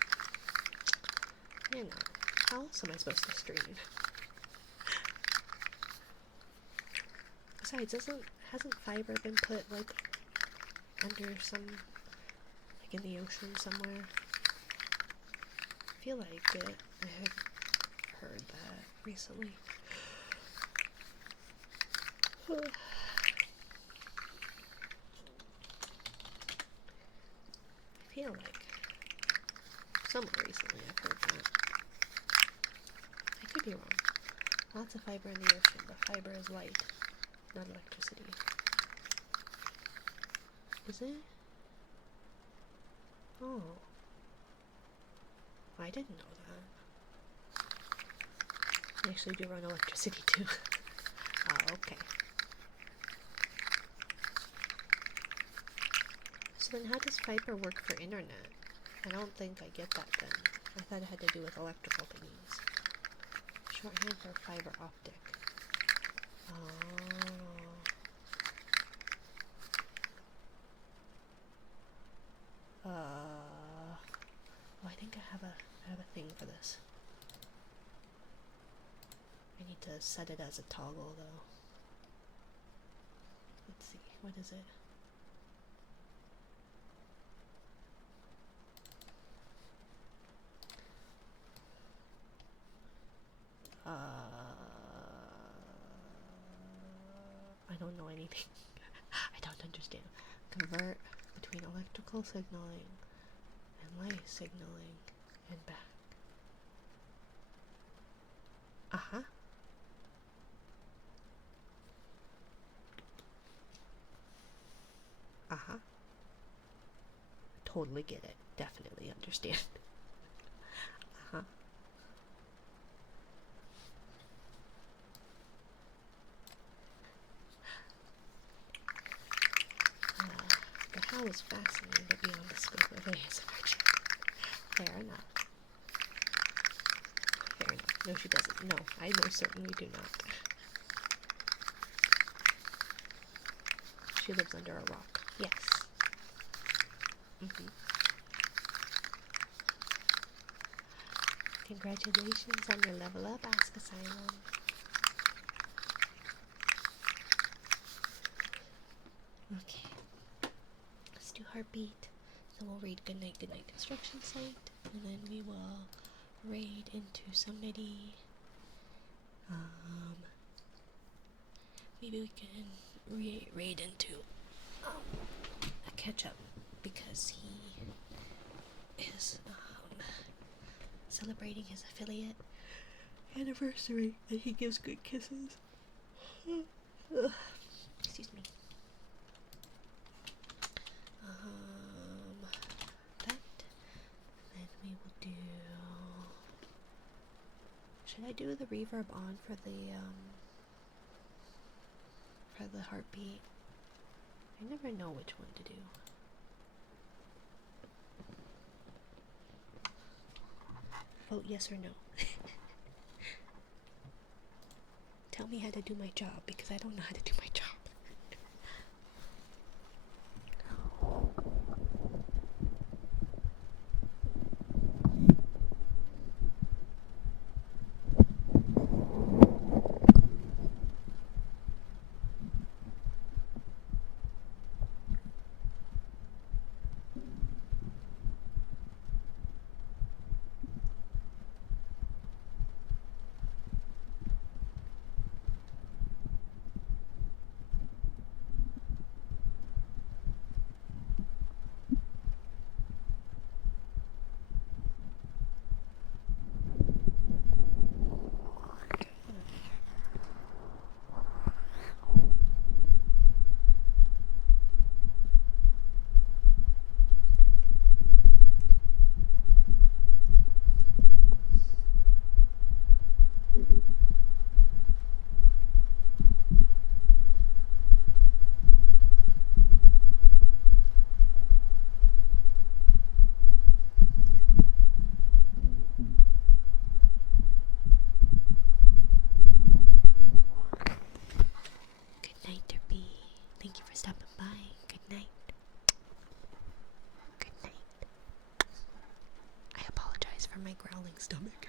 you know, how else am I supposed to stream? Besides, hasn't fiber been put like under some, like in the ocean somewhere? I feel like it. I had heard that recently. I feel like somewhere recently I've heard that. I could be wrong. Lots of fiber in the ocean, but fiber is light. not electricity. Is it? Oh. I didn't know that. I actually do run electricity too. Oh, okay. So then how does fiber work for internet? I don't think I get that then. I thought it had to do with electrical thingies. Shorthand for fiber optic. Oh. Oh, I think I have a thing for this. I need to set it as a toggle though. Let's see, what is it? I don't know anything. I don't understand. Convert between electrical signaling and light signaling and back. Uh-huh. Uh-huh. Totally get it. Definitely understand. Uh-huh. The how is fascinating but beyond the scope of ASMR. Fair enough. Fair enough. No, she doesn't. No, I most certainly do not. She lives under a rock. Yes. Mm-hmm. Congratulations on your level up, Ask Asylum. Okay. Let's do heartbeat. Then we'll read Goodnight Goodnight Construction Site. And then we will raid into somebody. Maybe we can raid into a Ketchup because he is celebrating his affiliate anniversary and he gives good kisses. Excuse me. That. Then we will do. Should I do the reverb on for the heartbeat? I never know which one to do. Vote yes or no. Tell me how to do my job because I don't know how to do my job. Good night, Derby. Thank you for stopping by. Good night. Good night. I apologize for my growling stomach.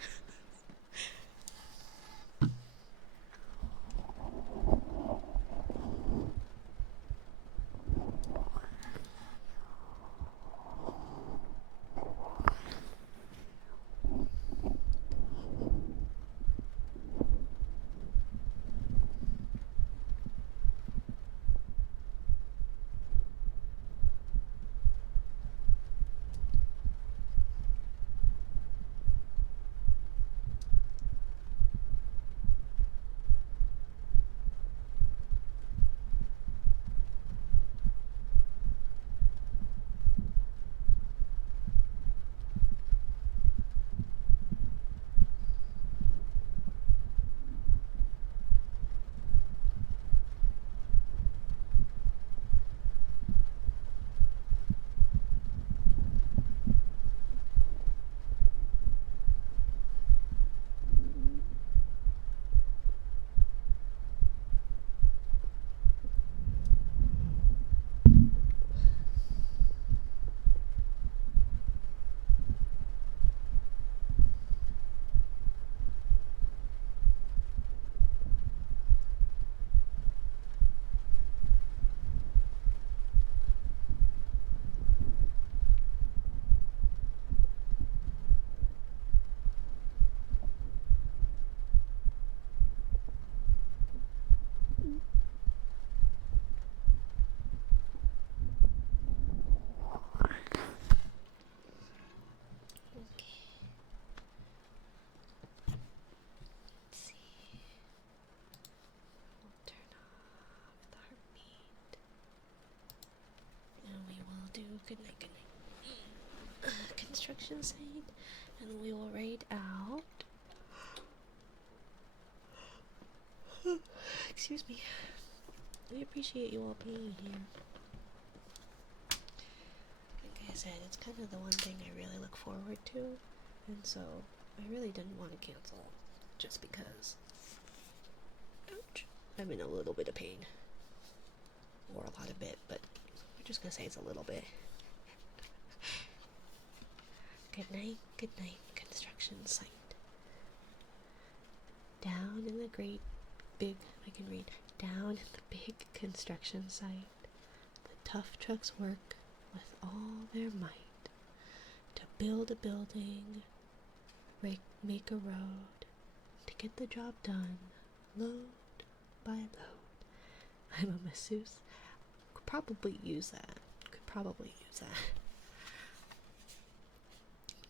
good night, good night. Construction site, and we will write out. Excuse me. We appreciate you all being here. Like I said, it's kind of the one thing I really look forward to, and so I really didn't want to cancel just because. Ouch. I'm in a little bit of pain. Or a lot of bit, but we're just gonna say it's a little bit. Good night, construction site. Down in the great big, I can read, down in the big construction site, the tough trucks work with all their might to build a building, make a road, to get the job done, load by load. I'm a masseuse. Could probably use that.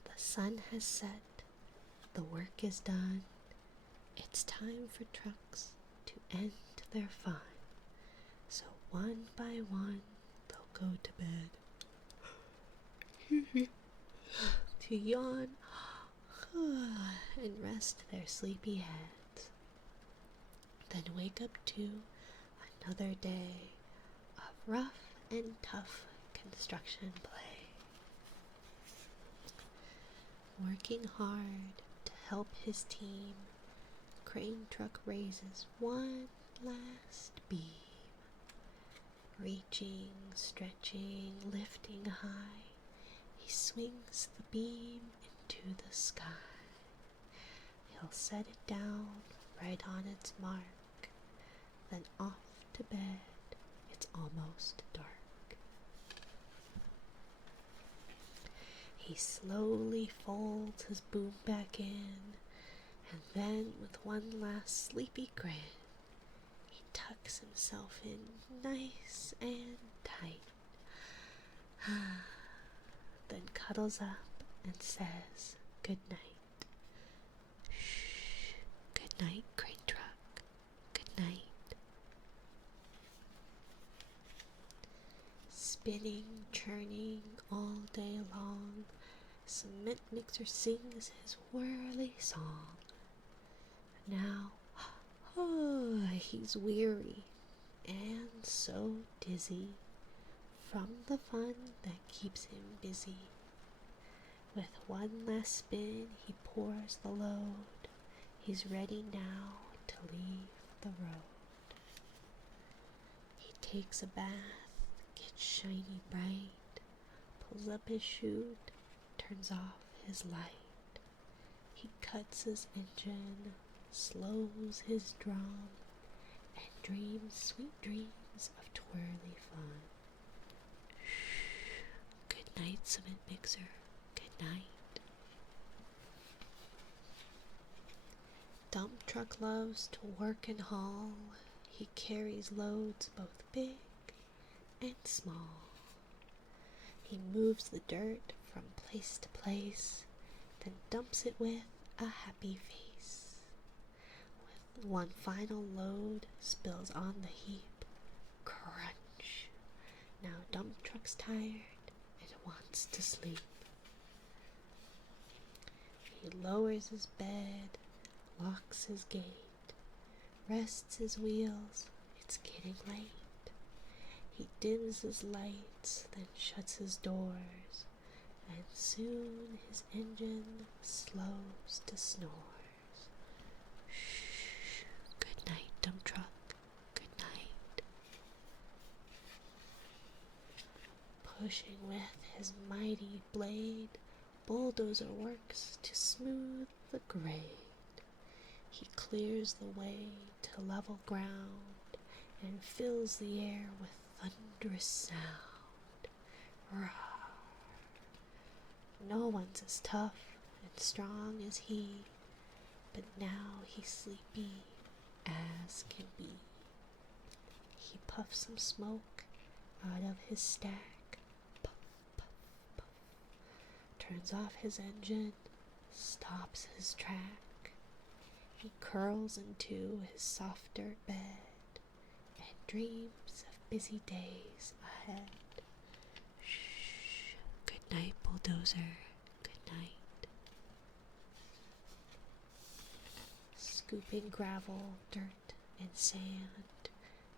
The sun has set. The work is done. It's time for trucks to end their fun. So one by one, they'll go to bed. To yawn and rest their sleepy heads. Then wake up to another day of rough and tough construction play. Working hard to help his team, crane truck raises one last beam. Reaching, stretching, lifting high, he swings the beam into the sky. He'll set it down right on its mark, then off to bed. It's almost dark. He slowly folds his boom back in, and then with one last sleepy grin, he tucks himself in nice and tight. Then cuddles up and says good night. Shh. Good night, crane truck. Good night. Spinning, churning all day long, cement mixer sings his whirly song. Now, he's weary and so dizzy from the fun that keeps him busy. With one last spin, he pours the load. He's ready now to leave the road. He takes a bath, gets shiny bright, pulls up his chute, turns off his light. He cuts his engine, slows his drum, and dreams sweet dreams of twirly fun. Shh. Good night, cement mixer. Good night. Dump truck loves to work and haul. He carries loads both big and small. He moves the dirt from place to place, then dumps it with a happy face. With one final load spills on the heap. Crunch. Now dump truck's tired and wants to sleep. He lowers his bed, locks his gate, rests his wheels. It's getting late. He dims his lights, then shuts his doors, and soon his engine slows to snores. Shh. Good night, dump truck. Good night. Pushing with his mighty blade, bulldozer works to smooth the grade. He clears the way to level ground and fills the air with thunderous sound. Roar. No one's as tough and strong as he, but now he's sleepy as can be. He puffs some smoke out of his stack, puff, puff, puff, turns off his engine, stops his track. He curls into his soft dirt bed and dreams of busy days ahead. Shh. night, bulldozer. Good night. Scooping gravel, dirt, and sand,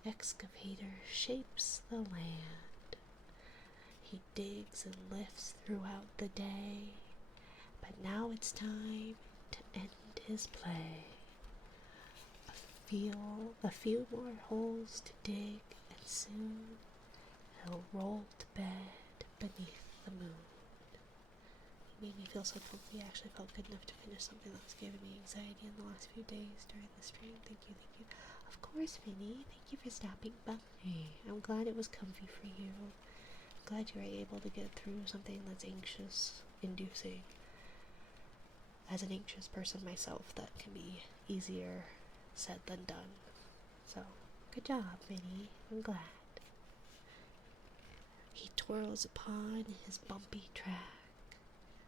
excavator shapes the land. He digs and lifts throughout the day, but now it's time to end his play. A few more holes to dig, and soon he'll roll to bed beneath the moon. He made me feel so comfy. I actually felt good enough to finish something that was giving me anxiety in the last few days during the stream. Thank you, thank you. Of course, Vinny. Thank you for stopping by. I'm glad it was comfy for you. I'm glad you were able to get through something that's anxious-inducing. As an anxious person myself, that can be easier said than done. So, good job, Vinny. I'm glad. He twirls upon his bumpy track,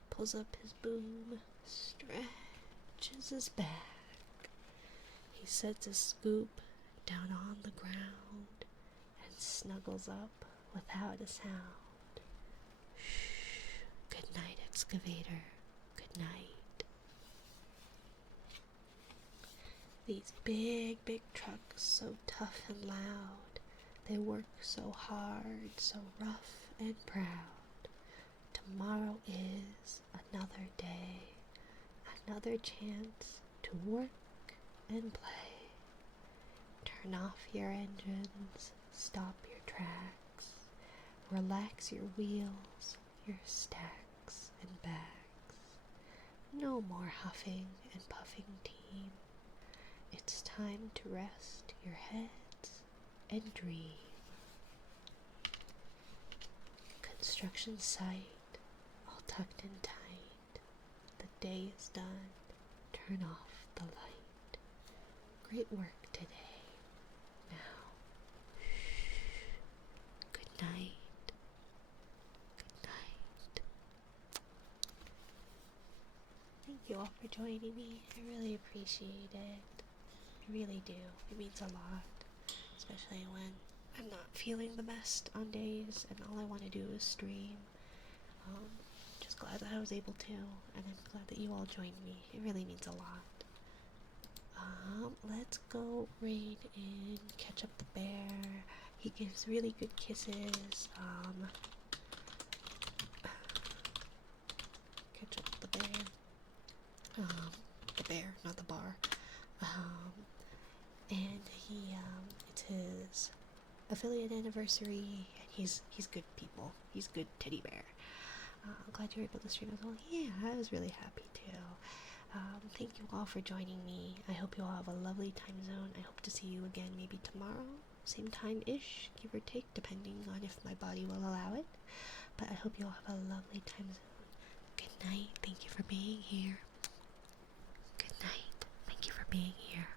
pulls up his boom, stretches his back. He sets his scoop down on the ground and snuggles up without a sound. Shh. Good night, excavator. Good night. These big, big trucks, so tough and loud, they work so hard, so rough and proud. Tomorrow is another day, another chance to work and play. Turn off your engines, stop your tracks, relax your wheels, your stacks and bags. No more huffing and puffing, team. It's time to rest your heads and dream. Construction site, all tucked in tight. The day is done. Turn off the light. Great work today. Now, shh. Good night. Good night. Thank you all for joining me. I really appreciate it. I really do. It means a lot, especially when I'm not feeling the best on days and all I want to do is stream. Just glad that I was able to, and I'm glad that you all joined me. It really means a lot. Let's go raid and catch up the bear. He gives really good kisses. Catch up the bear. The bear, not the bar. And it's his affiliate anniversary, and he's good people. He's good teddy bear. I'm glad you were able to stream as well. Yeah, I was really happy too. Thank you all for joining me. I hope you all have a lovely time zone. I hope to see you again maybe tomorrow, same time-ish, give or take, depending on if my body will allow it. But I hope you all have a lovely time zone. Good night. Thank you for being here. Good night. Thank you for being here.